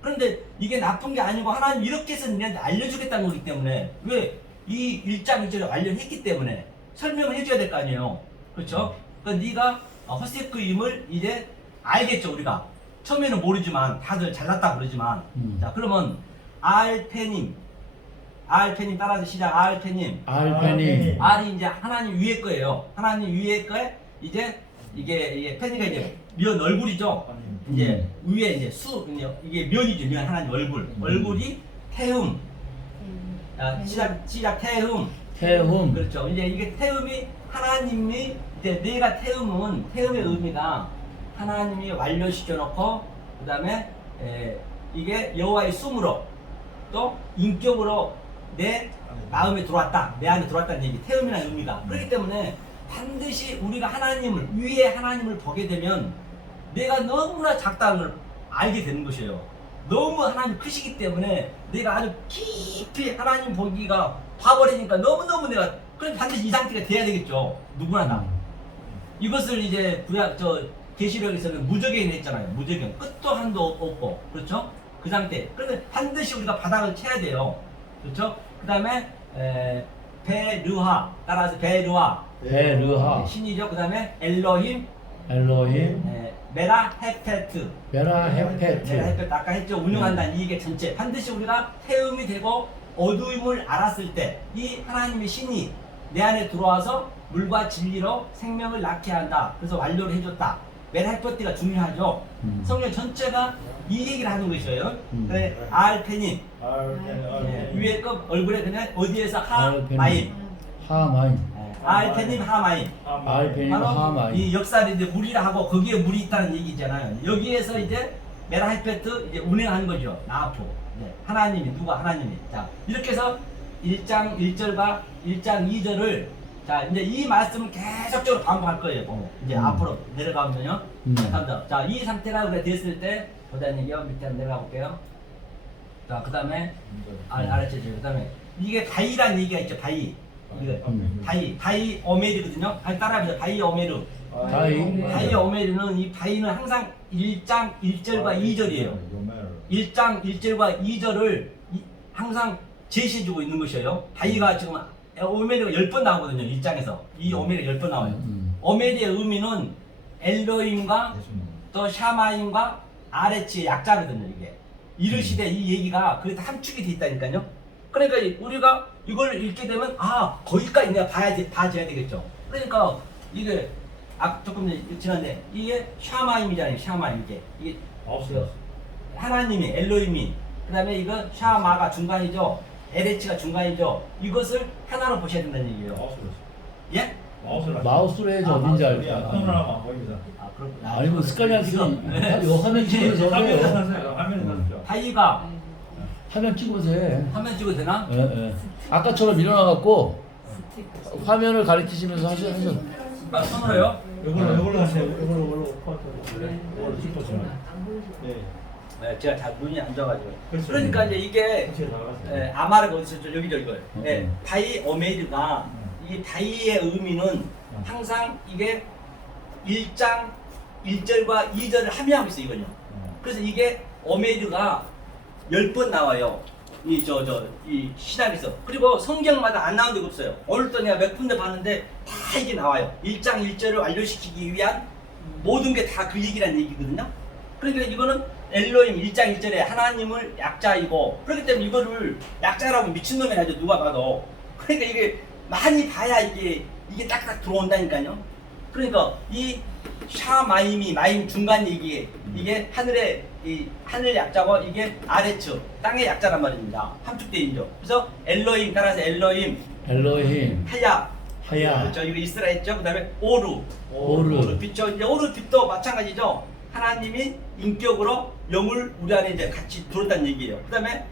그런데 이게 나쁜 게 아니고 하나님 이렇게 해서 너희한테 알려주겠다는 거기 때문에 왜 이 1장 1절을 알려했기 때문에 설명을 해줘야 될 거 아니에요. 그렇죠? 그러니까 네가 호세크임을 이제 알겠죠 우리가. 처음에는 모르지만 다들 잘났다 그러지만 자 그러면 알페님 따라서 시작. 알페님 R이 이제 하나님 위에 거예요. 하나님 위에 거에 이제 이게 페니가 이제 면 얼굴이죠. 이제 위에 이제 이게 면이죠. 면 하나님 얼굴이 태음. 시작 태음. 그렇죠. 이제 이게 태음이 하나님이 이제 내가 태음의 의미가 하나님이 완료시켜 놓고 그다음에 이게 여호와의 숨으로 또 인격으로 내 마음에 들어왔다. 내 안에 들어왔다는 얘기. 태음이라는 의미가. 그렇기 때문에 반드시 우리가 위에 하나님을 보게 되면 내가 너무나 작다는 걸 알게 되는 것이에요. 너무 하나님 크시기 때문에 내가 아주 깊이 하나님 보기가 봐버리니까 너무너무 내가 그럼 반드시 이 상태가 돼야 되겠죠. 누구나 다. 이것을 이제 계시록에서는 무저갱이 했잖아요. 무저갱. 끝도 한도 없고. 그렇죠? 그 상태. 그런데 반드시 우리가 바닥을 쳐야 돼요. 그렇죠? 그 다음에 베르하 따라서 베르하 신이죠. 그 다음에 엘로힘 메라헤페트 아까 했죠. 운영한다는 이게 전체 반드시 우리가 태음이 되고 어두움을 알았을 때 이 하나님의 신이 내 안에 들어와서 물과 진리로 생명을 낳게 한다. 그래서 완료를 해줬다. 메라헤페트가 중요하죠. 성경 전체가 이 얘기를 하는 것이에요. 알페님 위에 거 얼굴에 그냥 어디에서 하마임 알페님 하마임 바로 이 역사를 이제 물이라 하고 거기에 물이 있다는 얘기잖아요. 여기에서 이제 메라헤페트 이제 운행하는 거죠. 나아프 하나님이 누가 하나님이 자 이렇게 해서 1장 1절과 1장 2절을 자 이제 이 말씀을 계속적으로 반복할 거예요. 이제 앞으로 내려가면요. 자 이 상태가 우리가 됐을 때 보다는요 밑에 한번 내려가 볼게요. 자 그 다음에 알았죠. 그 다음에 이게 바이라는 얘기가 있죠. 바이 바이 오메르거든요. 따라해보자. 바이 오메르. 바이 오메르는 이 바이는 항상 1장 1절과 2절이에요. 1장 1절과 2절을 항상 제시해주고 있는 것이에요. 바이가 지금 오메르가 10번 나오거든요. 1장에서 이 오메르가 10번 나와요. 오메르의 의미는 엘로힘과 또 샤마임과 아레치의 약자거든요. 이게 이르시되 이 얘기가 그래도 함축이 돼 있다니까요. 그러니까 우리가 이걸 읽게 되면 거기까지 내가 봐줘야 되겠죠. 그러니까 이게 조금 지났는데 이게 샤마임이잖아요. 샤마임 이게 하나님이 엘로힘이 그 다음에 이거 샤마가 중간이죠. 에레치가 중간이죠. 이것을 하나로 보셔야 된다는 얘기예요. 예? 마우스로 해야지 어딘지 알까. 그렇구나. 아니면 습관이 안 쓰고 이거 화면 찍으면서 해요. 바이가 화면 찍으면서 해. 화면 찍어도 되나? 예. 아까처럼 일어나갖고 화면을 가리키시면서 하셔. 손으로요? 이걸로 하세요. 이걸로 네, 제가 잘 눈이 안 좋아가지고. 그렇죠. 그러니까 이제 이게 아마르가 어디서 여기죠 이거. 바이 오메르가 이 바이의 의미는 항상 이게 1장 1절과 2절을 함유하고 있어요 이거요. 그래서 이게 오메르가 10번 나와요. 이 신학에서. 그리고 성경마다 안 나온 데가 없어요. 오늘도 내가 몇 군데 봤는데 다 이게 나와요. 1장 1절을 완료시키기 위한 모든 게 다 그 얘기라는 얘기거든요. 그러니까 이거는 엘로힘 1장 1절에 하나님을 약자이고 그렇기 때문에 이거를 약자라고 미친놈이 하죠. 누가 봐도. 그러니까 이게 많이 봐야 이게 딱딱 들어온다니까요. 그러니까 이 샤마임이 마임 중간 얘기 이게 하늘 약자고 이게 아래측 땅의 약자란 말입니다. 함축돼 있죠. 그래서 엘로힘 따라서 엘로힘 엘로힘 하야. 그렇죠. 이거 이스라 했죠. 그다음에 오르. 오르. 빛죠. 이제 오르 빛도 마찬가지죠. 하나님이 인격으로 영을 우리 안에 이제 같이 들었다는 얘기예요. 그다음에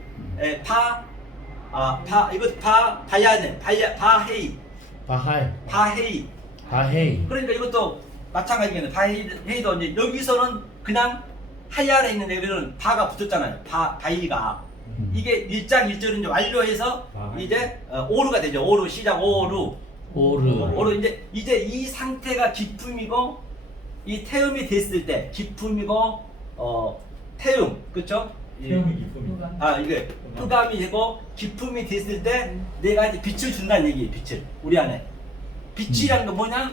바야네, 바헤이, 바하이. 바헤이. 바헤이. 그러니까 이것도 마찬가지겠네. 바헤이도 이제 여기서는 그냥 하야에 있는 애들은 바가 붙었잖아요. 바이가. 이게 1장 1절을 이제 완료해서 이제 오르가 되죠. 오르 시작 오르. 오르 이제 이 상태가 기품이고 이 태음이 됐을 때 기품이고 태음 그렇죠? 태음이 기쁨이다. 이게 흑암이 되고 기품이 됐을 때 내가 이제 빛을 준다는 얘기예요. 빛을 우리 안에 빛이라는 건 뭐냐?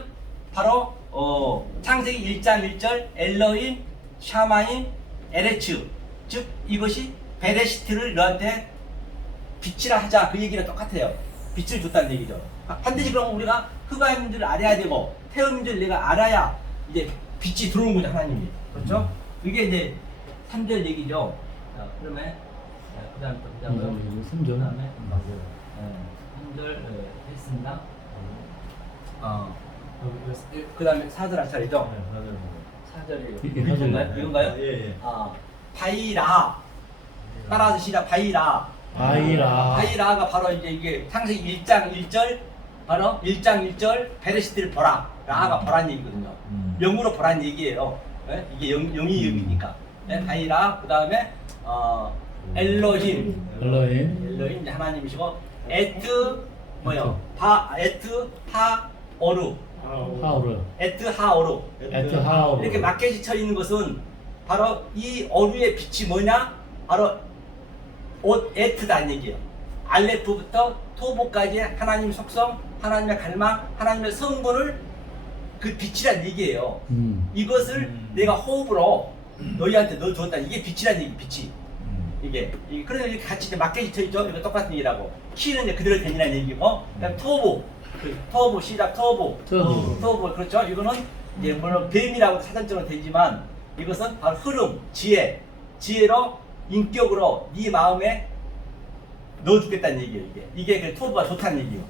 바로 창세기 1장 1절 엘러임 샤마임 에레츠 즉 이것이 베레시트를 너한테 빛이라 하자 그 얘기랑 똑같아요. 빛을 줬다는 얘기죠. 반드시 그럼 우리가 흑암인줄 알아야 되고 태음인줄 내가 알아야 이제 빛이 들어오는 거죠. 하나님이 그렇죠? 이게 이제 3절 얘기죠. 자, 그러면 그 다음에 또 보자고요. 3절. 그 다음에 3절 했습니다. 그 다음에 4절 할 차례죠. 4절이에요. 이건가요? 예. 바이라 따라서 시작 바이라. 바이라. 바이라가 바로 이제 이게 창세기 1장 1절 바로 1장 1절 베레시트를 보라. 라가 보란 얘기거든요. 영으로 보란 얘기예요. 네? 이게 영이 영이니까. 네? 바이라 그 다음에 엘로힘 엘로힘. 이제 하나님이시고 에트 뭐요? 에트 하오르 하오르. 에트 하오르 에트 하오르. 이렇게 마켓이 쳐 있는 것은 바로 이 어루의 빛이 뭐냐? 바로 에트다는 얘기예요. 알레프부터 토보까지 하나님의 속성, 하나님의 갈망, 하나님의 성분을 그 빛이란 얘기예요. 이것을 내가 호흡으로 너희한테 넣어주었다. 이게 빛이란 얘기, 빛이. 이게 그래서 이렇게 같이 이제 마켓이 쳐 있죠. 이거 똑같은 얘기라고. 키는 이제 그대로 되니라는 얘기고, 그다음 터보 시작 터보 그렇죠. 이거는 이제 물론 뱀이라고 사전적으로 되지만 이것은 바로 흐름, 지혜로 인격으로 네 마음에 넣어주겠다는 얘기예요. 이게 그 토부가 좋다는 얘기예요.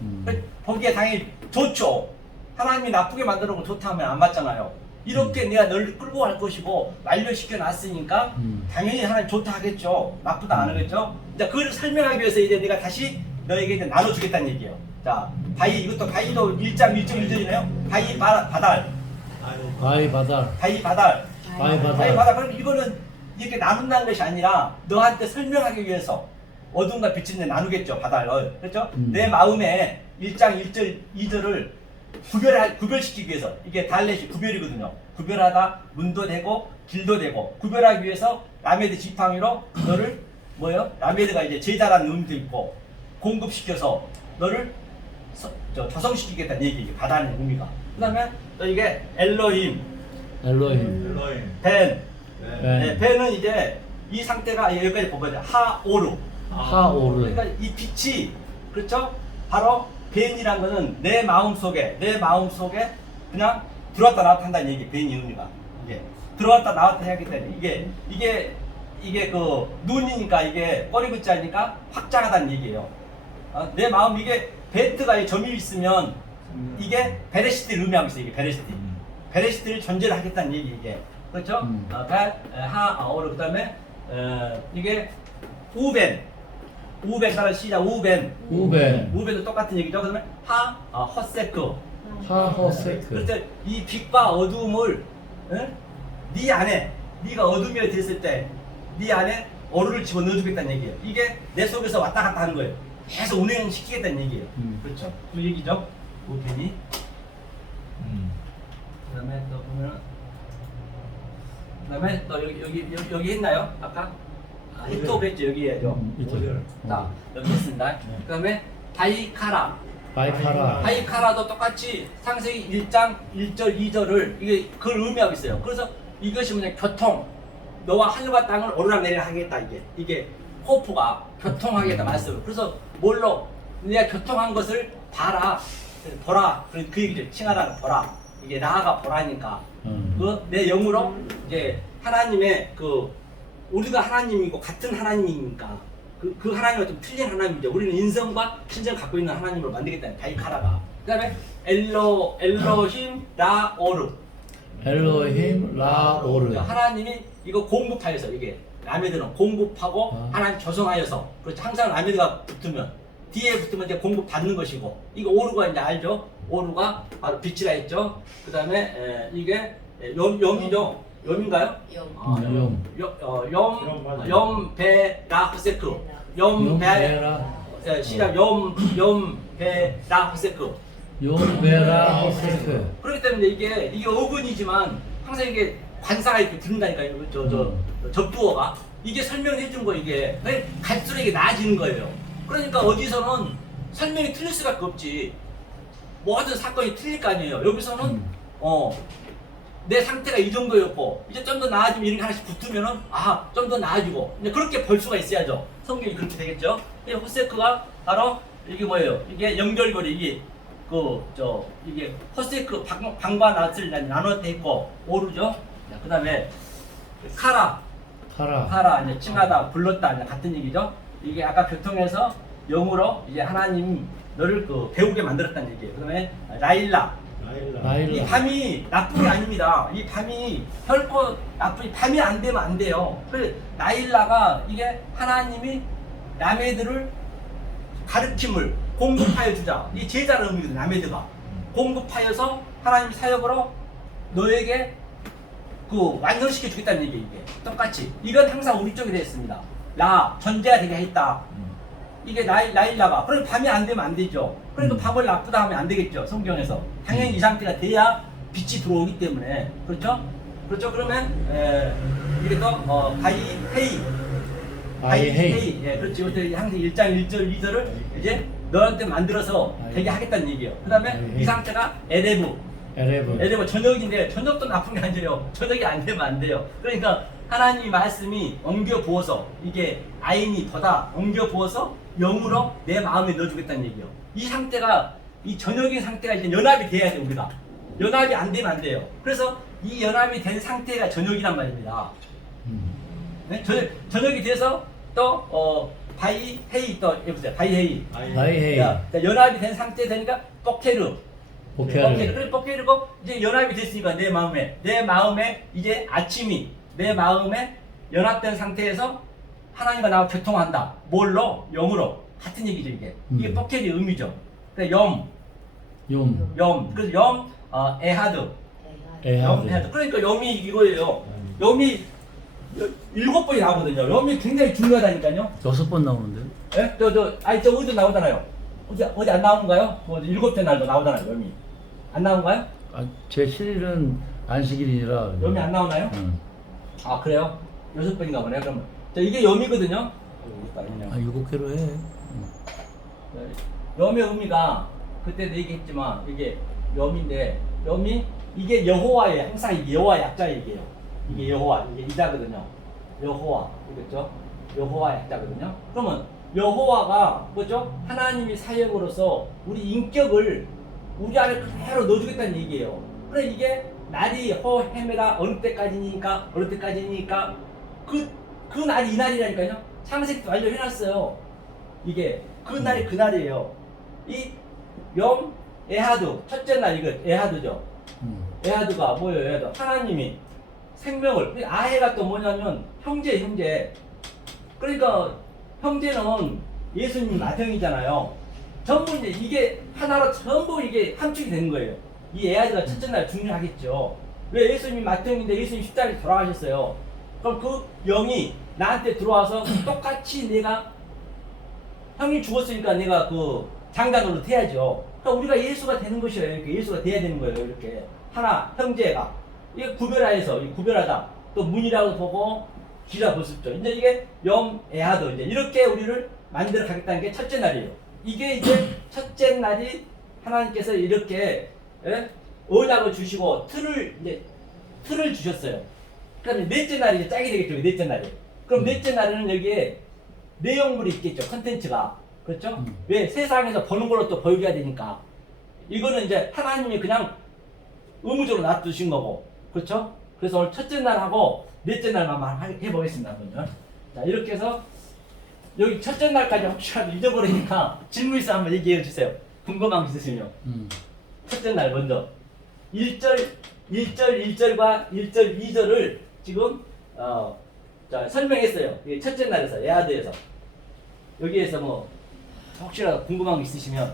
보기에 당연히 좋죠. 하나님이 나쁘게 만들어 놓고 좋다 하면 안 맞잖아요. 이렇게 내가 널 끌고 갈 것이고 완료시켜 놨으니까 당연히 하나님 좋다 하겠죠. 나쁘다 안 하겠죠. 이제 그걸 설명하기 위해서 이제 내가 다시 너에게 이제 나눠주겠다는 얘기예요. 자, 이것도 바이도 1장 1절이네요. 바이 바달. 그럼 이거는 이렇게 나눈다는 것이 아니라 너한테 설명하기 위해서 어둠과 빛을 나누겠죠. 바달을. 그렇죠? 내 마음에 1장 1절 2절을 구별시키기 위해서 이게 달렛이 구별이거든요. 구별하다 문도 되고 길도 되고 구별하기 위해서 라메드 지팡이로 너를 라메드가 이제 제자라는 의미도 있고 공급시켜서 너를 조성시키겠다는 얘기예요. 바다는 의미가. 그다음에 또 이게 엘로힘 벤. 네, 벤은 이제 이 상태가 여기까지 보면 하오르. 그러니까 이 빛이 그렇죠? 바로 벤이란 거는 내 마음 속에 그냥 들어왔다 나왔다 한다는 얘기. 벤이 의미가 이게 들어왔다 나왔다 해야겠다는 이게 그 눈이니까 이게 꼬리 글자니까 확장하다는 얘기예요. 내 마음 이게 베트가 점이 있으면 이게 베레시트를 의미하고 있어요. 이게 베레시트를 존재를 하겠다는 얘기 이게 그렇죠? 하오르 그다음에 이게 우벤 따라 시작 우벤도 똑같은 얘기죠. 그다음에 허세크 그렇죠. 이 빛과 어둠을 네 안에 네가 어둠이 됐을 때 네 안에 어루를 집어넣어주겠다는 얘기예요. 이게 내 속에서 왔다 갔다 하는 거예요. 계속 운행시키겠다는 얘기예요. 그렇죠? 그 얘기죠. 우벤이 그다음에 또 보면 그다음에 또 여기 했나요? 아까 히토브 했죠. 여기 해야죠. 자, 여기 했습니다. 그다음에 바이카라도 똑같이 창세기 1장 1절 2절을 이게 그걸 의미하고 있어요. 그래서 이것이 뭐냐 교통 너와 하늘과 땅을 오르락내리락 하겠다 이게 호프가 교통하겠다 말씀. 그래서 뭘로 내가 교통한 것을 보라 그 얘기죠. 칭하라는 보라 이게 나아가 보라니까 그 내 영으로 이제 하나님의 우리가 하나님이고 같은 하나님이니까 그 하나님과 좀 틀린 하나님이죠. 우리는 인성과 신성을 갖고 있는 하나님을 만들겠다는 바이카라가 그다음에 엘로힘 라오르. 엘로힘 라오르. 하나님이 이거 공급하여서 이게 라메드는 공급하고 하나님 조성하여서 그렇죠. 항상 라메드가 붙으면 뒤에 붙으면 이제 공급 받는 것이고 이거 오르가 이제 알죠? 오르가 바로 빛이라 했죠. 그다음에 이게 염이죠. 염인가요? 염베라흐세크. 시작 염베라흐세크. 용베라호세크. 그렇기 때문에 이게 어근이지만 항상 이게 관사가 이렇게 들린다니까요. 접두어가 이게 설명해 준 거 이게 갈수록 이게 나아지는 거예요. 그러니까 어디서는 설명이 틀릴 수밖에 없지. 모든 사건이 틀릴 거 아니에요. 여기서는 내 상태가 이 정도였고 이제 좀 더 나아지면 이런 게 하나씩 붙으면은 좀 더 나아지고 이제 그렇게 볼 수가 있어야죠. 성경이 그렇게 되겠죠. 이 호세크가 바로 이게 뭐예요? 이게 연결고리 이게 이게 호세크 방과 낫을 나눴다 했고 오르죠. 그다음에 카라 이제 칭하다 불렀다 이제 같은 얘기죠. 이게 아까 교통에서 영으로 이제 하나님 너를 배우게 만들었다는 얘기예요. 그다음에 라일라. 이 밤이 나쁜 게 아닙니다. 이 밤이 결코 밤이 안 되면 안 돼요. 그래서 라일라가 이게 하나님이 라메드를 가르침을 공급하여 주자. 이 제자라는 의미거든. 라메드가 공급하여서 하나님 사역으로 너에게 완성시켜 주겠다는 얘기. 이게 똑같이 이건 항상 우리 쪽에 되어 있습니다. 전제가 되게 했다. 이게 라일라가 그럼 밤이 안 되면 안 되죠. 그러니까 밤을 나쁘다 하면 안 되겠죠. 성경에서 당연히 이 상태가 돼야 빛이 들어오기 때문에 그렇죠. 그러면 이게 또 바이헤이 그렇지. 항상 1장 1절 2절을 이제 너한테 만들어서 되게 하겠다는 얘기예요. 그 다음에 이 상태가 에레브 저녁인데 저녁도 나쁜 게 아니에요. 저녁이 안 되면 안 돼요. 그러니까 하나님의 말씀이 옮겨 부어서 이게 아인이 보다 옮겨 부어서 영으로 내 마음에 넣어주겠다는 얘기예요. 이 상태가 이 저녁인 상태가 이제 연합이 돼야 돼. 우리가 연합이 안 되면 안 돼요. 그래서 이 연합이 된 상태가 저녁이란 말입니다. 네? 저녁이 돼서 또 바이헤이 또 해보세요. 바이헤이. 연합이 된 상태 되니까 포케르. 그래 포케르고 이제 연합이 됐으니까 내 마음에 이제 아침이 내 마음에 연합된 상태에서 하나님과 나와 교통한다. 뭘로? 영으로. 같은 얘기죠 이게. 이게 포케르의 의미죠. 그러니까 그래서 에하드. 그러니까 염이 이거예요. 염이 7번이 나오거든요. 염이 굉장히 중요하다니까요. 6번 나오는데? 예? 저 어디 나오잖아요. 어디 안 나오는가요? 어디 7째 날도 나오잖아요. 염이 안 나온가요? 제 7일은 안식일이라. 염이 안 나오나요? 그래요? 6번인가 보네요. 그러면 이게 염이거든요. 7개로 해. 염의 의미가 그때도 얘기했지만 이게 염인데 이게 여호와예요. 항상 이게 여호와 약자 얘기예요. 이게 여호와 이게 이자거든요. 여호와 그렇죠? 여호와 약자거든요. 그러면 여호와가 그렇죠? 하나님이 사역으로서 우리 인격을 우리 안에 그대로 넣어주겠다는 얘기예요. 그래 이게 날이 헤메라 어느 때까지니까 그 날이 이 날이라니까요. 창세기도 완료해놨어요. 이게 그 날이 그 날이에요. 이 염 에하드 첫째 날 이거 에하드죠. 에하드가 뭐예요? 에하드 하나님이 생명을 아해가 또 뭐냐면 형제. 그러니까 형제는 예수님 맏형이잖아요. 전부 이제 이게 하나로 전부 이게 함축이 되는 거예요. 이 에하드가 첫째 날 중요하겠죠. 왜 예수님 맏형인데 예수님 십자가에 돌아가셨어요. 그럼 그 영이 나한테 들어와서 똑같이 내가 형이 죽었으니까 내가 장단으로 돼야죠. 그러니까 우리가 예수가 되는 것이에요. 이렇게 예수가 돼야 되는 거예요. 이렇게 하나 형제가 이게 구별하여서 구별하다 또 문이라고 보고 기라 볼 수 있죠. 이제 이게 에하드 이제 이렇게 우리를 만들어 가겠다는 게 첫째 날이에요. 이게 이제 첫째 날이 하나님께서 이렇게 언약을 주시고 틀을 주셨어요. 그다음에 넷째 날이 이제 짝이 되겠죠. 넷째 날이. 그럼 넷째 날에는 여기에 내용물이 있겠죠. 컨텐츠가. 그렇죠? 왜? 세상에서 보는 걸로 또 보여줘야 되니까. 이거는 이제 하나님이 그냥 의무적으로 놔두신 거고. 그렇죠? 그래서 오늘 첫째 날하고 넷째 날만 해보겠습니다. 그러면. 자, 이렇게 해서 여기 첫째 날까지 혹시라도 잊어버리니까 질문 있어 한번 얘기해 주세요. 궁금한 거 있으시면 첫째 날 먼저 1절과 1절 2절을 지금 자, 설명했어요. 이게 첫째 날에서 에아드에서 여기에서 뭐 혹시라도 궁금한 거 있으시면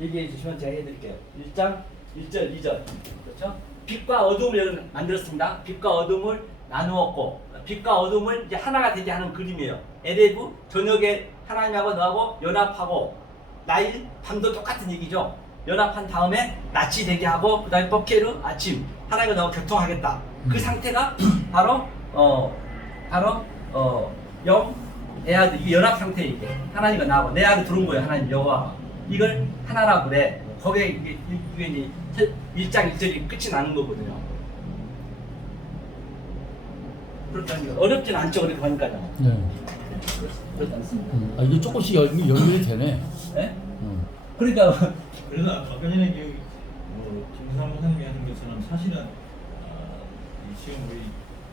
얘기해 주시면 제가 해드릴게요. 1장 1절 2절 그렇죠? 빛과 어둠을 만들었습니다. 빛과 어둠을 나누었고 빛과 어둠을 이제 하나가 되게 하는 그림이에요. 에레브 저녁에 하나님하고 너하고 연합하고 나일 밤도 똑같은 얘기죠. 연합한 다음에 낮이 되게 하고 그 다음에 버케르 아침 하나님과 너하고 교통하겠다. 그 상태가 바로 영 에아드 이 연합 상태 이게 하나님과 나하고 내 안에 들어온 거예요. 하나님 여호와 이걸 하나라고 그래. 거기에 이게 이제 1장 1절이 끝이 나는 거거든요. 그렇다니까 어렵진 않죠. 그렇게 하니까요. 네. 그렇지 않습니다. 아, 이게 조금씩 연결이 되네. 네? 그러니까 그래서 아까 전에 김수상 목사님이 하는 것처럼 사실은 지금 우리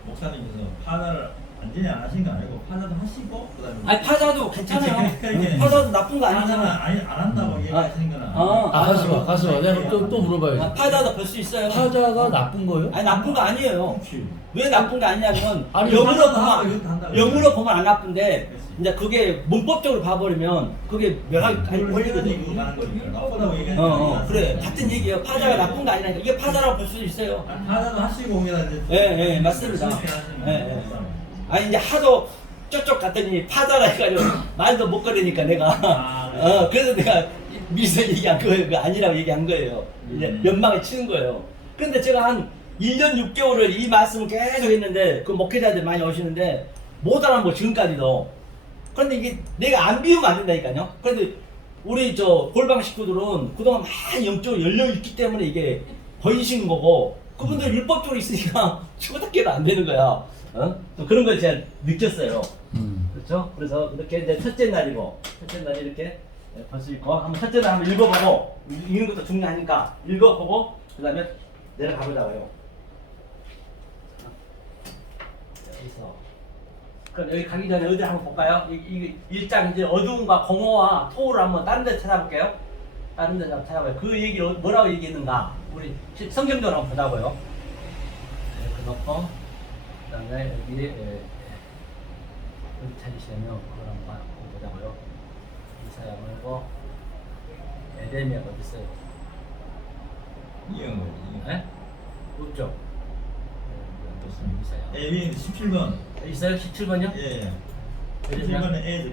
목사님께서 파다를 완전히 안 하신 거 아니고 파다도 하시고 그다음에 아니 파자도 괜찮아요. 파자도 나쁜 거 파다는 아니잖아. 안 한다고 얘기하시는 거는 가수 내가 또 물어봐야지. 파자도 볼 수 있어요. 파자가 나쁜 거예요? 아니 나쁜 거 아니에요. 그렇지. 왜 나쁜 거 아니냐면 아니, 영으로 보면 안 나쁜데 이제 그게 문법적으로 봐버리면 그게 멸하기 걸리거든요. 이거 가는 거니까 나쁘다고 얘기하는 그래 같은 얘기예요. 파자가 나쁜 거 아니라니까 이게 파자라고 볼 수 있어요. 파다도 하시고 거기다 이제 예, 맞습니다. 예. 아니 이제 하도 쪽쪽 갔더니 파자라 해가지고 말도 못 걸으니까 내가 그래서 내가 미서 얘기한 거예요. 그 아니라고 얘기한 거예요. 이제 연막을 치는 거예요. 그런데 제가 한 1년 6개월을 이 말씀을 계속 했는데 그 목회자들 많이 오시는데 못 알아먹어 지금까지도. 그런데 이게 내가 안 비우면 안 된다니까요. 그런데 우리 저 골방 식구들은 그동안 많이 영적으로 열려있기 때문에 이게 보이시는 거고 그분들 율법적으로 있으니까 치고닫기도 안 되는 거야. 또 그런 걸 제가 느꼈어요. 그렇죠? 그래서 이렇게 이제 첫째 날이고 첫째 날이 이렇게 볼 수 있고 한번 첫째 날 한번 읽어보고 읽는 것도 중요하니까 읽어보고 그 다음에 내려가 보자고요. 여기서 그럼 여기 가기 전에 어디 한번 볼까요? 이 1장 이제 어두움과 공허와 토를 한번 다른 데 찾아볼게요. 다른 데 찾아봐요. 그 얘기를 뭐라고 얘기했는가? 우리 성경적으로 한번 보자고요. 이렇게 넣고 그 다음에 여기 여기 찾으시려면 그걸 한번 보자고요. 이사야 말고 에레미야가 어디 있어요? 이형 네? 없죠? 이사야 에비 17번 있어요? 17번이요? 예 17번에 에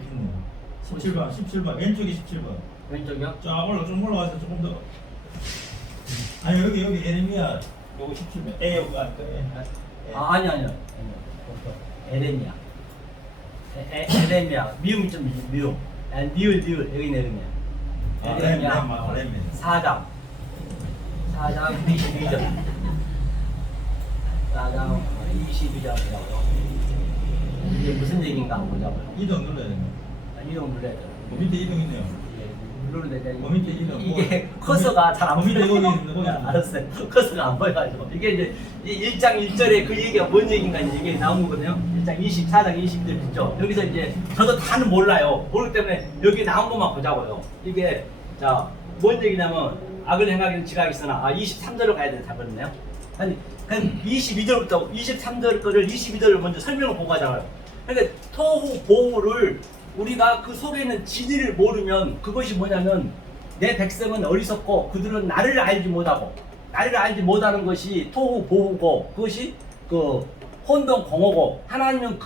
적혀있네요 17번 왼쪽이 17번 왼쪽이요? 좀 올라가서 조금 더 아니 여기 에레미야 요거 17번 에 요거 할 거예요 아니요. 에레미야. 에레미야. 미음이 좀 미음. 니을 여기 에레미야. 에레미야 4장 22절. 4장 22절 보자고요. 이게 무슨 얘기인가 한번 보자고요. 이동 눌러야 돼요 이동 눌러야 돼요. 밑에 이동 있네요 누르는데 밑에 이동 이게 커서가 잘 안 밑에 보여요. 여기 있는데 알았어요. 커서가 안 보여가지고 이게 이제 1장 1절에 그 얘기가 뭔 얘기인가 이게 나온 거거든요. 1장 24장 20절 있죠. 여기서 이제 저도 다는 몰라요. 모르기 때문에 여기 나온 것만 보자고요. 이게 자 뭔 얘기냐면 악을 행하기는 지각이 있으나 23절로 가야 되는 잡았네요. 아니 22절부터 23절 거를 22절을 먼저 설명을 보고 가잖아요. 그러니까 토후 보호를 우리가 그 속에 있는 진리를 모르면 그것이 뭐냐면 내 백성은 어리석고 그들은 나를 알지 못하고 나를 알지 못하는 것이 토후 보호고 그것이 그 혼돈 공허고 하나님은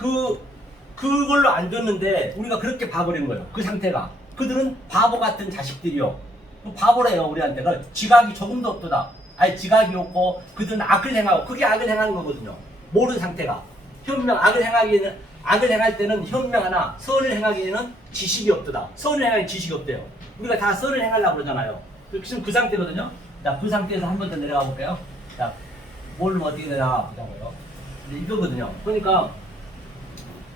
그걸로 안 줬는데 우리가 그렇게 봐버린 거예요. 그 상태가 그들은 바보 같은 자식들이요. 바보래요 우리한테가 지각이 조금도 없도다. 아니 지각이 없고 그들은 악을 행하고 그게 악을 행하는 거거든요. 모르는 상태가 현명 악을 행할 때는 현명하나 선을 행하기에는 지식이 없도다. 선을 행하기엔 지식이 없대요. 우리가 다 선을 행하려고 그러잖아요. 지금 그 상태거든요. 자, 그 상태에서 한 번 더 내려가 볼게요. 자, 모르면 어떻게 되나 보자고요. 이거거든요. 그러니까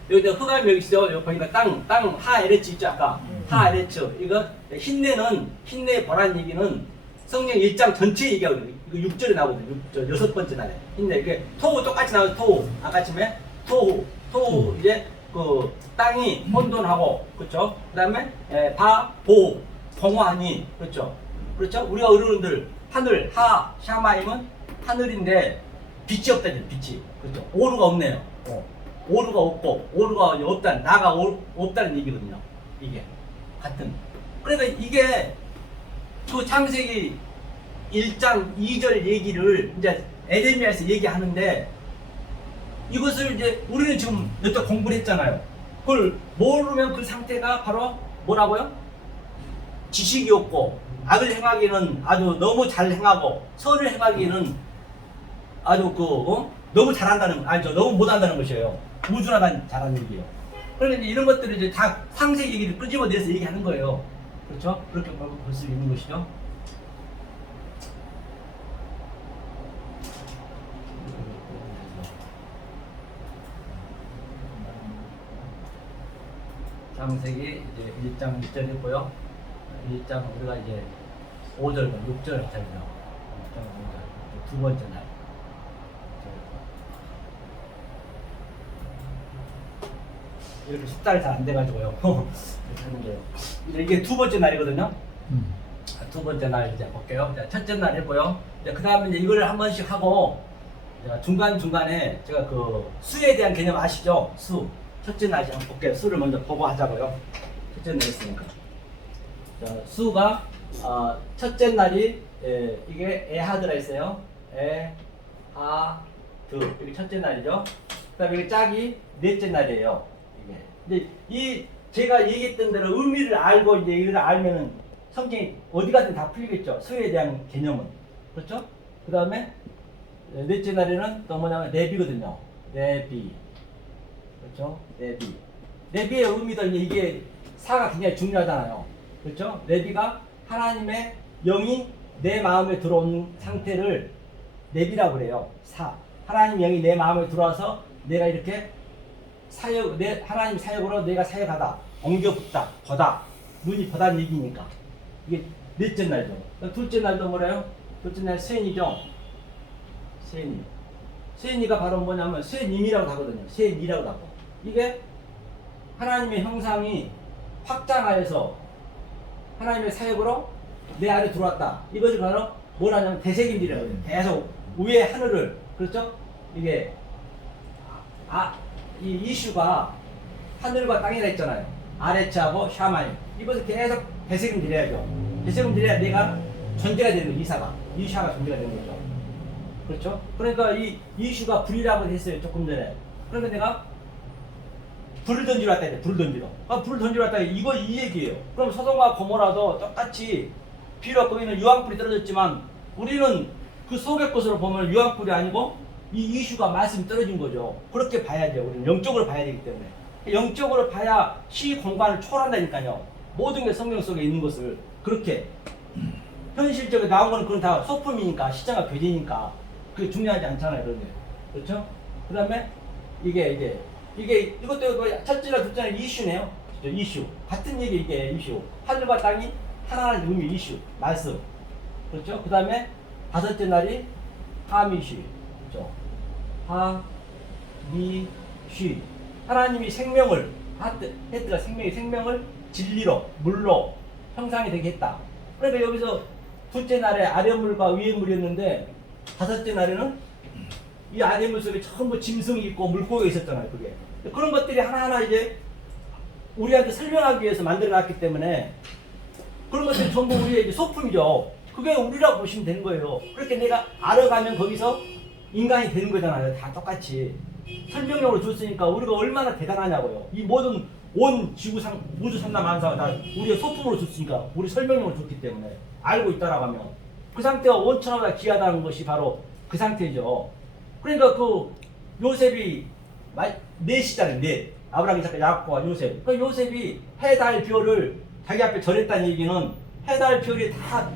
여기 흑암이 여기 있어요. 여기 보니까 땅 하에레츠 있죠 아까. 하에레츠 이거 흰내 보라는 얘기는 성경 1장 전체 얘기하거든요. 이거 6절에 나오거든요. 6번째 날에 흰내 이게 토우 똑같이 나와요. 토우 아까쯤에 토우 이제 그 땅이 혼돈하고 그렇죠. 그다음에 바 보 공허하니 그렇죠. 그렇죠? 우리가 어른들 하늘, 하, 샤마임은 하늘인데 빛이 없다는 빛이. 그렇죠? 오루가 없네요. 오루가 없고 오루가 없다는 나가 없다는 얘기거든요. 이게 같은. 그러니까 이게 그 창세기 1장 2절 얘기를 이제 에레미야에서 얘기하는데 이것을 이제 우리는 지금 여태 공부를 했잖아요. 그걸 모르면 그 상태가 바로 뭐라고요? 지식이 없고 악을 행하기는 아주 너무 잘 행하고 선을 행하기는 아주 너무 잘한다는 아니죠. 너무 못한다는 것이에요. 우준하다는 잘하는 얘기예요. 그러니까 이제 이런 것들을 이제 다 상세 얘기를 끄집어내서 얘기하는 거예요. 그렇죠? 그렇게 볼 수 있는 것이죠. 창세기 이제 1장 1절 했고요. 1장 우리가 이제 5절과 6절 하잖아요. 6장 5절 두 번째 날. 이렇게 숙달이 잘 안 돼가지고요. 이렇게 하는 거예요. 이게 두 번째 날이거든요. 두 번째 날 이제 볼게요. 첫째 날 했고요. 그 다음에 이제 이거를 한 번씩 하고 중간중간에 제가 그 수에 대한 개념 아시죠? 수. 첫째 날 한번 볼게요. 수를 먼저 보고 하자고요. 첫째 날 했으니까. 자, 수가 첫째 날이 이게 에하드라 있어요. 에하드 이게 첫째 날이죠. 그다음에 이게 짝이 넷째 날이에요. 이게. 근데 이 제가 얘기했던 대로 의미를 알고 이제 이걸 알면은 성경이 어디 가든 다 풀리겠죠. 수에 대한 개념은 그렇죠. 그다음에 넷째 날에는 또 뭐냐면 레비거든요. 레비. 그렇죠? 레비. 레비의 의미도 이게 사가 굉장히 중요하잖아요. 그렇죠? 레비가 하나님의 영이 내 마음에 들어온 상태를 레비라고 그래요. 사. 하나님 영이 내 마음에 들어와서 내가 이렇게 하나님 사역으로 내가 사역하다. 엉겨붙다. 보다. 눈이 보다는 얘기니까. 이게 넷째 날이죠. 둘째 날도 뭐래요? 둘째 날 쇠니죠. 쇠니. 쇠니가 바로 뭐냐면 쇠님이라고 하거든요. 쇠니라고 하고. 이게 하나님의 형상이 확장하여서 하나님의 사역으로 내 안에 들어왔다. 이것을 바로 뭐라냐면 대세김들이라고 해요. 계속 위에 하늘을 그렇죠? 이게 이 이슈가 하늘과 땅이라 했잖아요. 아레츠하고 샤마임. 이것을 계속 대세김들이야죠. 대세김들이야 내가 존재가 되는 거예요. 이샤가 존재가 되는 거죠. 그렇죠? 그러니까 이 이슈가 불이라고 했어요. 조금 전에. 그러니까 내가 불을 던지러 왔다 했대. 불을 던지러. 불을 던지러 왔다. 이거 이 얘기예요. 그럼 소돔과 고모라도 똑같이 비록 거기는 유황불이 떨어졌지만 우리는 그 속의 것으로 보면 유황불이 아니고 이 이슈가 말씀이 떨어진 거죠. 그렇게 봐야죠. 우리는 영적으로 봐야 되기 때문에. 영적으로 봐야 시 공간을 초월한다니까요. 모든 게 성경 속에 있는 것을 그렇게 현실적으로 나온 거는 그건 다 소품이니까 시장과 교제니까 그게 중요하지 않잖아요. 그런 게. 그렇죠? 그 다음에 이것도 첫째나 둘째나 이슈네요. 이슈. 같은 얘기 이게 이슈. 하늘과 땅이 하나라는 의미 이슈. 말씀. 그렇죠? 그 다음에 다섯째 날이 하미쉬. 그렇죠? 하미쉬. 하나님이 생명을 헤드가 생명을 진리로 물로 형상이 되게 했다. 그러니까 여기서 둘째 날에 아랫물과 위에 물이었는데 다섯째 날에는 이 아랫물 속에 전부 짐승이 있고 물고기가 있었잖아요. 그게 그런 것들이 하나하나 이제 우리한테 설명하기 위해서 만들어놨기 때문에 그런 것들이 전부 우리의 이제 소품이죠. 그게 우리라고 보시면 되는 거예요. 그렇게 내가 알아가면 거기서 인간이 되는 거잖아요. 다 똑같이 설명력으로 줬으니까 우리가 얼마나 대단하냐고요. 이 모든 온 지구상 우주 삼라 만사가 다 우리의 소품으로 줬으니까 우리 설명력을 줬기 때문에 알고 있다라고 하면 그 상태가 원천하다 귀하다는 것이 바로 그 상태죠. 그러니까 그 요셉이 넷이잖아요. 넷. 아브라함, 이삭, 야곱과 요셉. 그 요셉이 해, 달, 별을 자기 앞에 절했다는 얘기는 해, 달, 별이 다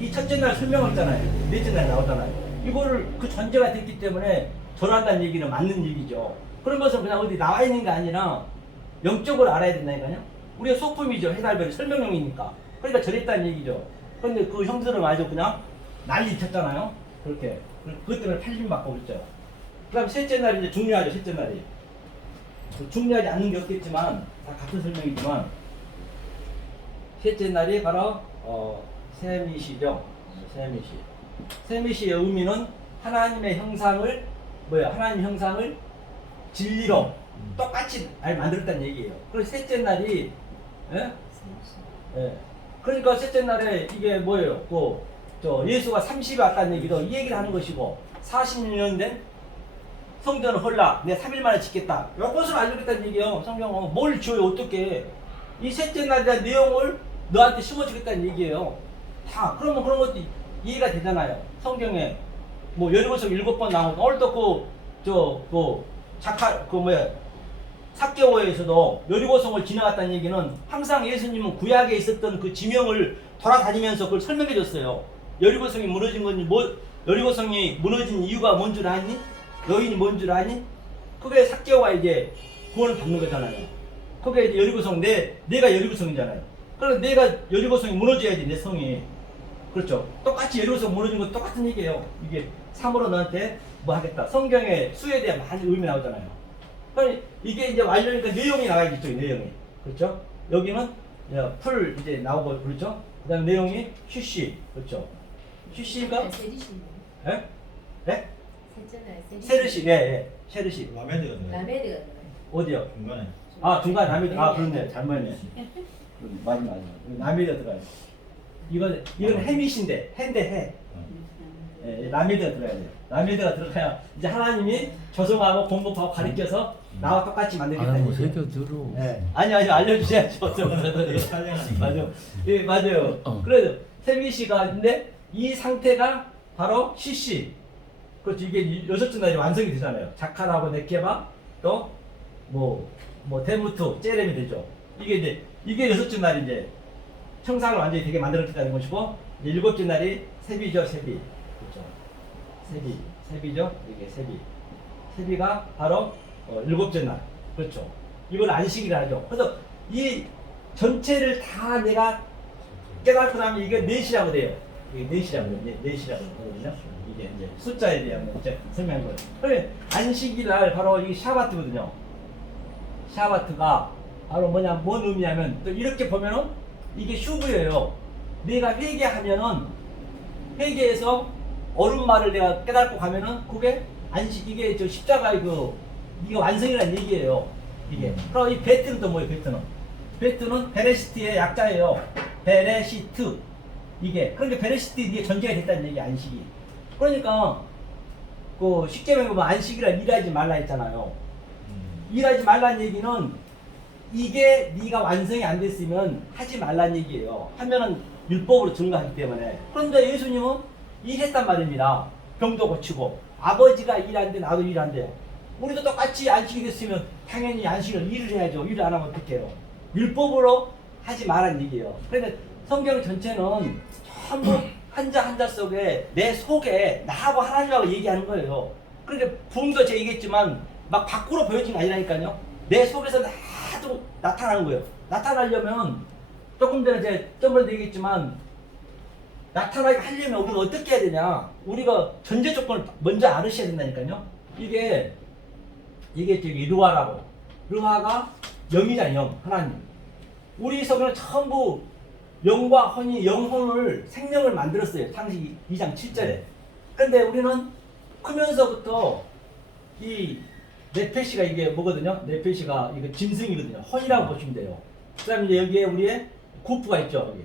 이 첫째 날 설명했잖아요. 넷째 날 나오잖아요. 이거를 그 전제가 됐기 때문에 절한다는 얘기는 맞는 얘기죠. 그런 것은 그냥 어디 나와 있는 게 아니라 영적으로 알아야 된다니까요. 우리의 소품이죠. 해, 달, 별이 설명용이니까. 그러니까 절했다는 얘기죠. 그런데 그 형들은 아주 그냥 난리 쳤잖아요. 그렇게. 그것 때문에 팔림 받고 그랬죠. 그 다음 셋째 날이 이제 중요하죠. 셋째 날이. 중요하지 않는 게 없겠지만 다 같은 설명이지만 셋째 날이 바로 세미시죠. 세미시. 세미시의 의미는 하나님의 형상을 뭐야? 하나님 형상을 진리로 똑같이 만들었다는 얘기예요. 그래서 셋째 날이 예? 예. 그러니까 셋째 날에 이게 뭐예요? 저 예수가 30일 왔다는 얘기도 이 얘기를 하는 것이고 40년 된 성전을 헐라 내가 3일 만에 짓겠다. 이것을 알려주겠다는 얘기예요. 성경은 뭘 지어요? 어떻게 이 셋째 날에 대한 내용을 너한테 심어주겠다는 얘기예요. 다 그러면 그런 것도 이해가 되잖아요. 성경에 뭐 여리고성 7번 나오고 오늘도 삭개오에서도 여리고성을 지나갔다는 얘기는 항상 예수님은 구약에 있었던 그 지명을 돌아다니면서 그걸 설명해 줬어요. 여리고성이 무너진 건지 여리고성이 무너진 이유가 뭔 줄 아니? 여인이 뭔 줄 아니? 그게 삭개오가 이제 구원을 받는 거잖아요. 그게 이제 여리고성 내가 여리고성이잖아요. 그럼 내가 여리고성이 무너져야지 내 성이. 그렇죠. 똑같이 여리고성 무너진 건 똑같은 얘기예요. 이게 참으로 너한테 뭐 하겠다. 성경에 수에 대한 많은 의미 나오잖아요. 그러니까 이게 이제 완료니까 내용이 나와야겠죠. 내용이. 그렇죠. 여기는 풀 이제 나오고 그렇죠. 그 다음에 내용이 휴시. 그렇죠. 휴시가 예? 예? 세르시. 예. 세르시. 라메드가 들어가요. 라메드가 어디요? 중간에. 아 중간 라메드. 아 그렇네. 잘못했네. 맞아. 라메드가 들어가요. 이건 해밋인데 해인데 해. 예, 라메드가 들어가야 돼요. 라메드가 들어가야 이제 하나님이 조성하고 공급하고 가르쳐서 나와 똑같이 만들겠다는 아유 얘기예요. 새겨 들어. 예. 아니 알려주셔야죠. 촬영하는 맞아요. 예, 맞아요. 어. 그래도 세미시가 있는데 이 상태가 바로 시시. 그렇죠. 이게 여섯째 날이 완성이 되잖아요. 자카라고 네케바 또 데무트 제렘이 되죠. 이게 여섯째 날이 이제 형상을 완전히 되게 만들었다는 것이고 이제 일곱째 날이 세비죠. 세비. 그렇죠. 세비죠. 이게 세비가 바로 일곱째 날. 그렇죠. 이걸 안식이라 하죠. 그래서 이 전체를 다 내가 깨닫고 나면 이게 넷이라고 돼요. 이게 넷이라고 하거든요. 이게 이제 숫자에 대한 이제 설명한 거예요. 그러면 안식일 바로 이 샤바트거든요. 샤바트가 바로 뭔 의미냐면 또 이렇게 보면은 이게 슈브예요. 내가 회개하면은 회개해서 옳은 말을 내가 깨닫고 가면은 그게 안식 이게 저 십자가의 이게 완성이라는 얘기예요. 이게. 그럼 이 베트는 또 뭐예요? 베트는 베레시트의 약자예요. 베레시트. 이게 그러니까 베레시트 이게 전제가 됐다는 얘기 안식이. 그러니까 쉽게 말하면 안식이라 일하지 말라 했잖아요. 일하지 말라는 얘기는 이게 네가 완성이 안 됐으면 하지 말라는 얘기예요. 하면은 율법으로 증거하기 때문에. 그런데 예수님은 일했단 말입니다. 병도 고치고 아버지가 일하는데 나도 일한대요. 우리도 똑같이 안식이 됐으면 당연히 안식을 일을 해야죠. 일을 안 하면 어떡해요. 율법으로 하지 말라는 얘기예요. 그러니까 성경 전체는 전부 한자 한자 속에 내 속에 나하고 하나님하고 얘기하는 거예요. 그러니까 부흥도 제가 얘기했지만 막 밖으로 보여진 게 아니라니까요. 내 속에서 나도 나타나는 거예요. 나타나려면 조금 전에 제가 저번에도 얘기했지만 나타나게 하려면 우리가 어떻게 해야 되냐. 우리가 전제 조건을 먼저 알으셔야 된다니까요. 이게 저기 르화라고. 르화가 영이잖아요. 영. 하나님. 우리 속에는 전부 영과 혼이 영혼을 생명을 만들었어요. 창세기 2장 7절에. 근데 우리는 크면서부터 이 네페시가 이게 뭐거든요? 네페시가 이거 짐승이거든요. 혼이라고 보시면 돼요. 그 다음에 이제 여기에 우리의 구프가 있죠. 여기.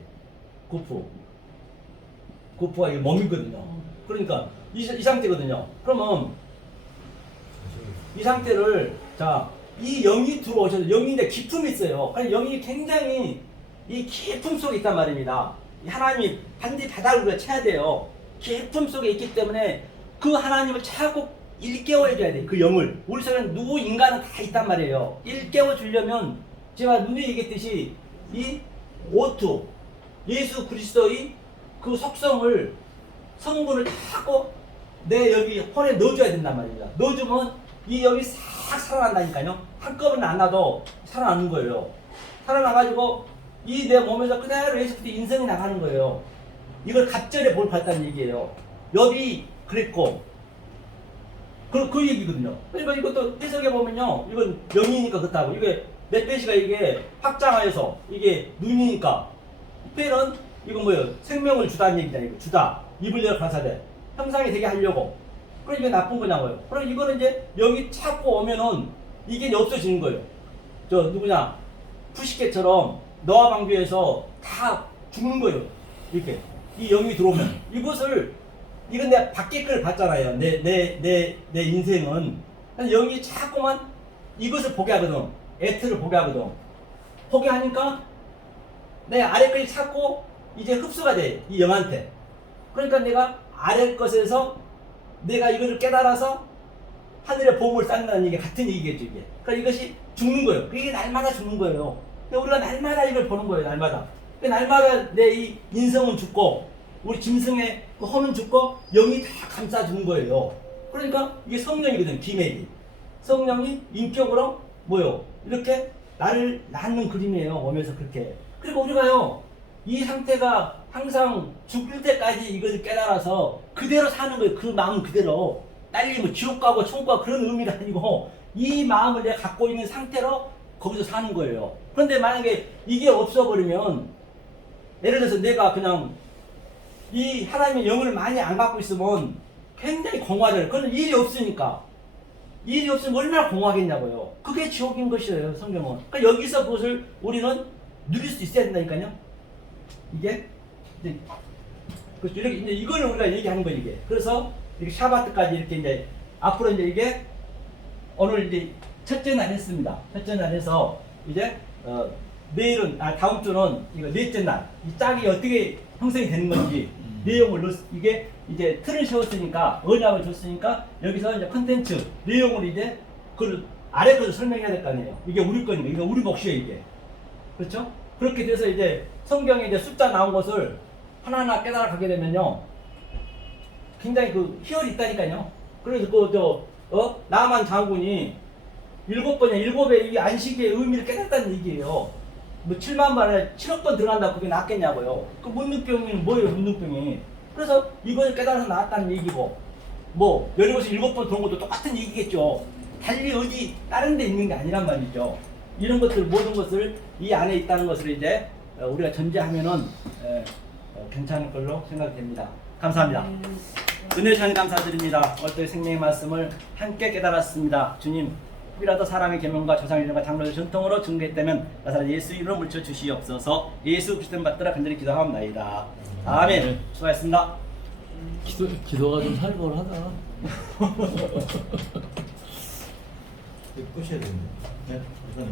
구프가 이게 몸이거든요. 그러니까 이 상태거든요. 그러면 이 상태를 이 영이 들어오셔서 영인데 기품이 있어요. 아니 영이 굉장히 이 기품 속에 있단 말입니다. 하나님이 반드시 바닥을 우리가 쳐야 돼요. 기품 속에 있기 때문에 그 하나님을 자꾸 일깨워줘야 돼. 그 영을. 우리 속에는 누구 인간은 다 있단 말이에요. 일깨워 주려면 제가 눈에 얘기했듯이 이 오투 예수 그리스도의 그 속성을 성분을 자꾸 내 여기 홀에 넣어줘야 된단 말입니다. 넣어주면 이 영이 싹 살아난다니까요. 한꺼번에 안 놔도 살아나는 거예요. 살아나가지고 이 내 몸에서 그대로 예수 그리스도 인성이 나가는 거예요. 이걸 갑절에 볼봤다는 얘기예요. 여기 그랬고 그 얘기거든요. 그러니까 이것도 해석해 보면요, 이건 영이니까 그렇다고. 이게 넷배시가 이게 확장하여서 이게 눈이니까, 페는 이건 뭐예요? 생명을 주다는 얘기잖아요. 이거 주다. 입을 열어 가사대. 형상이 되게 하려고. 그럼 이게 나쁜 거냐고요. 그럼 이거는 이제 영이 자꾸 오면은 이게 이제 없어지는 거예요. 저 누구냐? 푸시켓처럼 너와 방주에서 다 죽는 거예요. 이렇게. 이 영이 들어오면. 이건 내가 밖에 걸 봤잖아요. 내 인생은. 영이 자꾸만 이것을 보게 하거든. 애트를 보게 하거든. 보게 하니까 내 아래 것이 자꾸 이제 흡수가 돼. 이 영한테. 그러니까 내가 아래 것에서 내가 이거를 깨달아서 하늘의 보물을 쌓는다는 얘기 같은 얘기겠죠, 이게. 그러니까 이것이 죽는 거예요. 이게 날마다 죽는 거예요. 그러니까 우리가 날마다 이걸 보는 거예요, 날마다. 그러니까 날마다 내 이 인성은 죽고, 우리 짐승의 그 혼은 죽고, 영이 다 감싸주는 거예요. 그러니까 이게 성령이거든, 기맥이. 성령이 인격으로 뭐요? 이렇게 나를 낳는 그림이에요, 오면서 그렇게. 그리고 우리가요, 이 상태가 항상 죽을 때까지 이것을 깨달아서 그대로 사는 거예요. 그 마음 그대로. 딸리 뭐 지옥 가고 천국 가고 그런 의미가 아니고 이 마음을 내가 갖고 있는 상태로 거기서 사는 거예요. 그런데 만약에 이게 없어버리면 예를 들어서 내가 그냥 이 하나님의 영을 많이 안 갖고 있으면 굉장히 공허하잖아요. 그건 일이 없으니까. 일이 없으면 얼마나 공허하겠냐고요. 그게 지옥인 것이에요, 성경은. 그러니까 여기서 그것을 우리는 누릴 수 있어야 된다니까요. 이게 이제 그렇죠. 이렇게 이제 이걸 우리가 얘기하는 거예요, 이게. 그래서 이렇게 샤바트까지 이렇게 이제 앞으로 이제 이게 오늘 이제 첫째 날 했습니다. 첫째 날에서 이제 내일은 다음 주는 이거 넷째 날 이 짝이 어떻게 형성이 되는 건지 내용을 이게 이제 틀을 세웠으니까 언약을 줬으니까 여기서 이제 컨텐츠 내용을 이제 그 아래 것을 설명해야 될 거 아니에요. 이게 우리 거니까 이게 우리 몫이에요, 이게. 그렇죠? 그렇게 돼서 이제 성경에 이제 숫자 나온 것을 하나하나 깨달아 가게 되면요. 굉장히 그 희열이 있다니까요. 그래서 나만 장군이 7번이야. 7배 이 안식의 의미를 깨닫다는 얘기예요. 뭐 7만 번에 7억 번 들어간다고 그게 낫겠냐고요. 그 문둥병이 뭐예요, 문둥병이. 그래서 이걸 깨달아서 나왔다는 얘기고, 뭐, 여리고서 7번 들어온 것도 똑같은 얘기겠죠. 달리 어디 다른 데 있는 게 아니란 말이죠. 이런 것들, 모든 것을 이 안에 있다는 것을 이제 우리가 전제하면은 괜찮을 걸로 생각됩니다. 감사합니다. 은혜 전 감사드립니다. 오늘 생명의 말씀을 함께 깨달았습니다. 주님, 혹이라도 사람의 계명과 조상일령과 장로의 전통으로 증거했다면 나사렛 예수 이름으로 물쳐 주시옵소서. 예수 그리스도를 받들어 간절히 기도하옵나이다. 아멘. 수고하셨습니다. 기도가 좀 살벌하다. 끝이야 되는데. 네, 우선.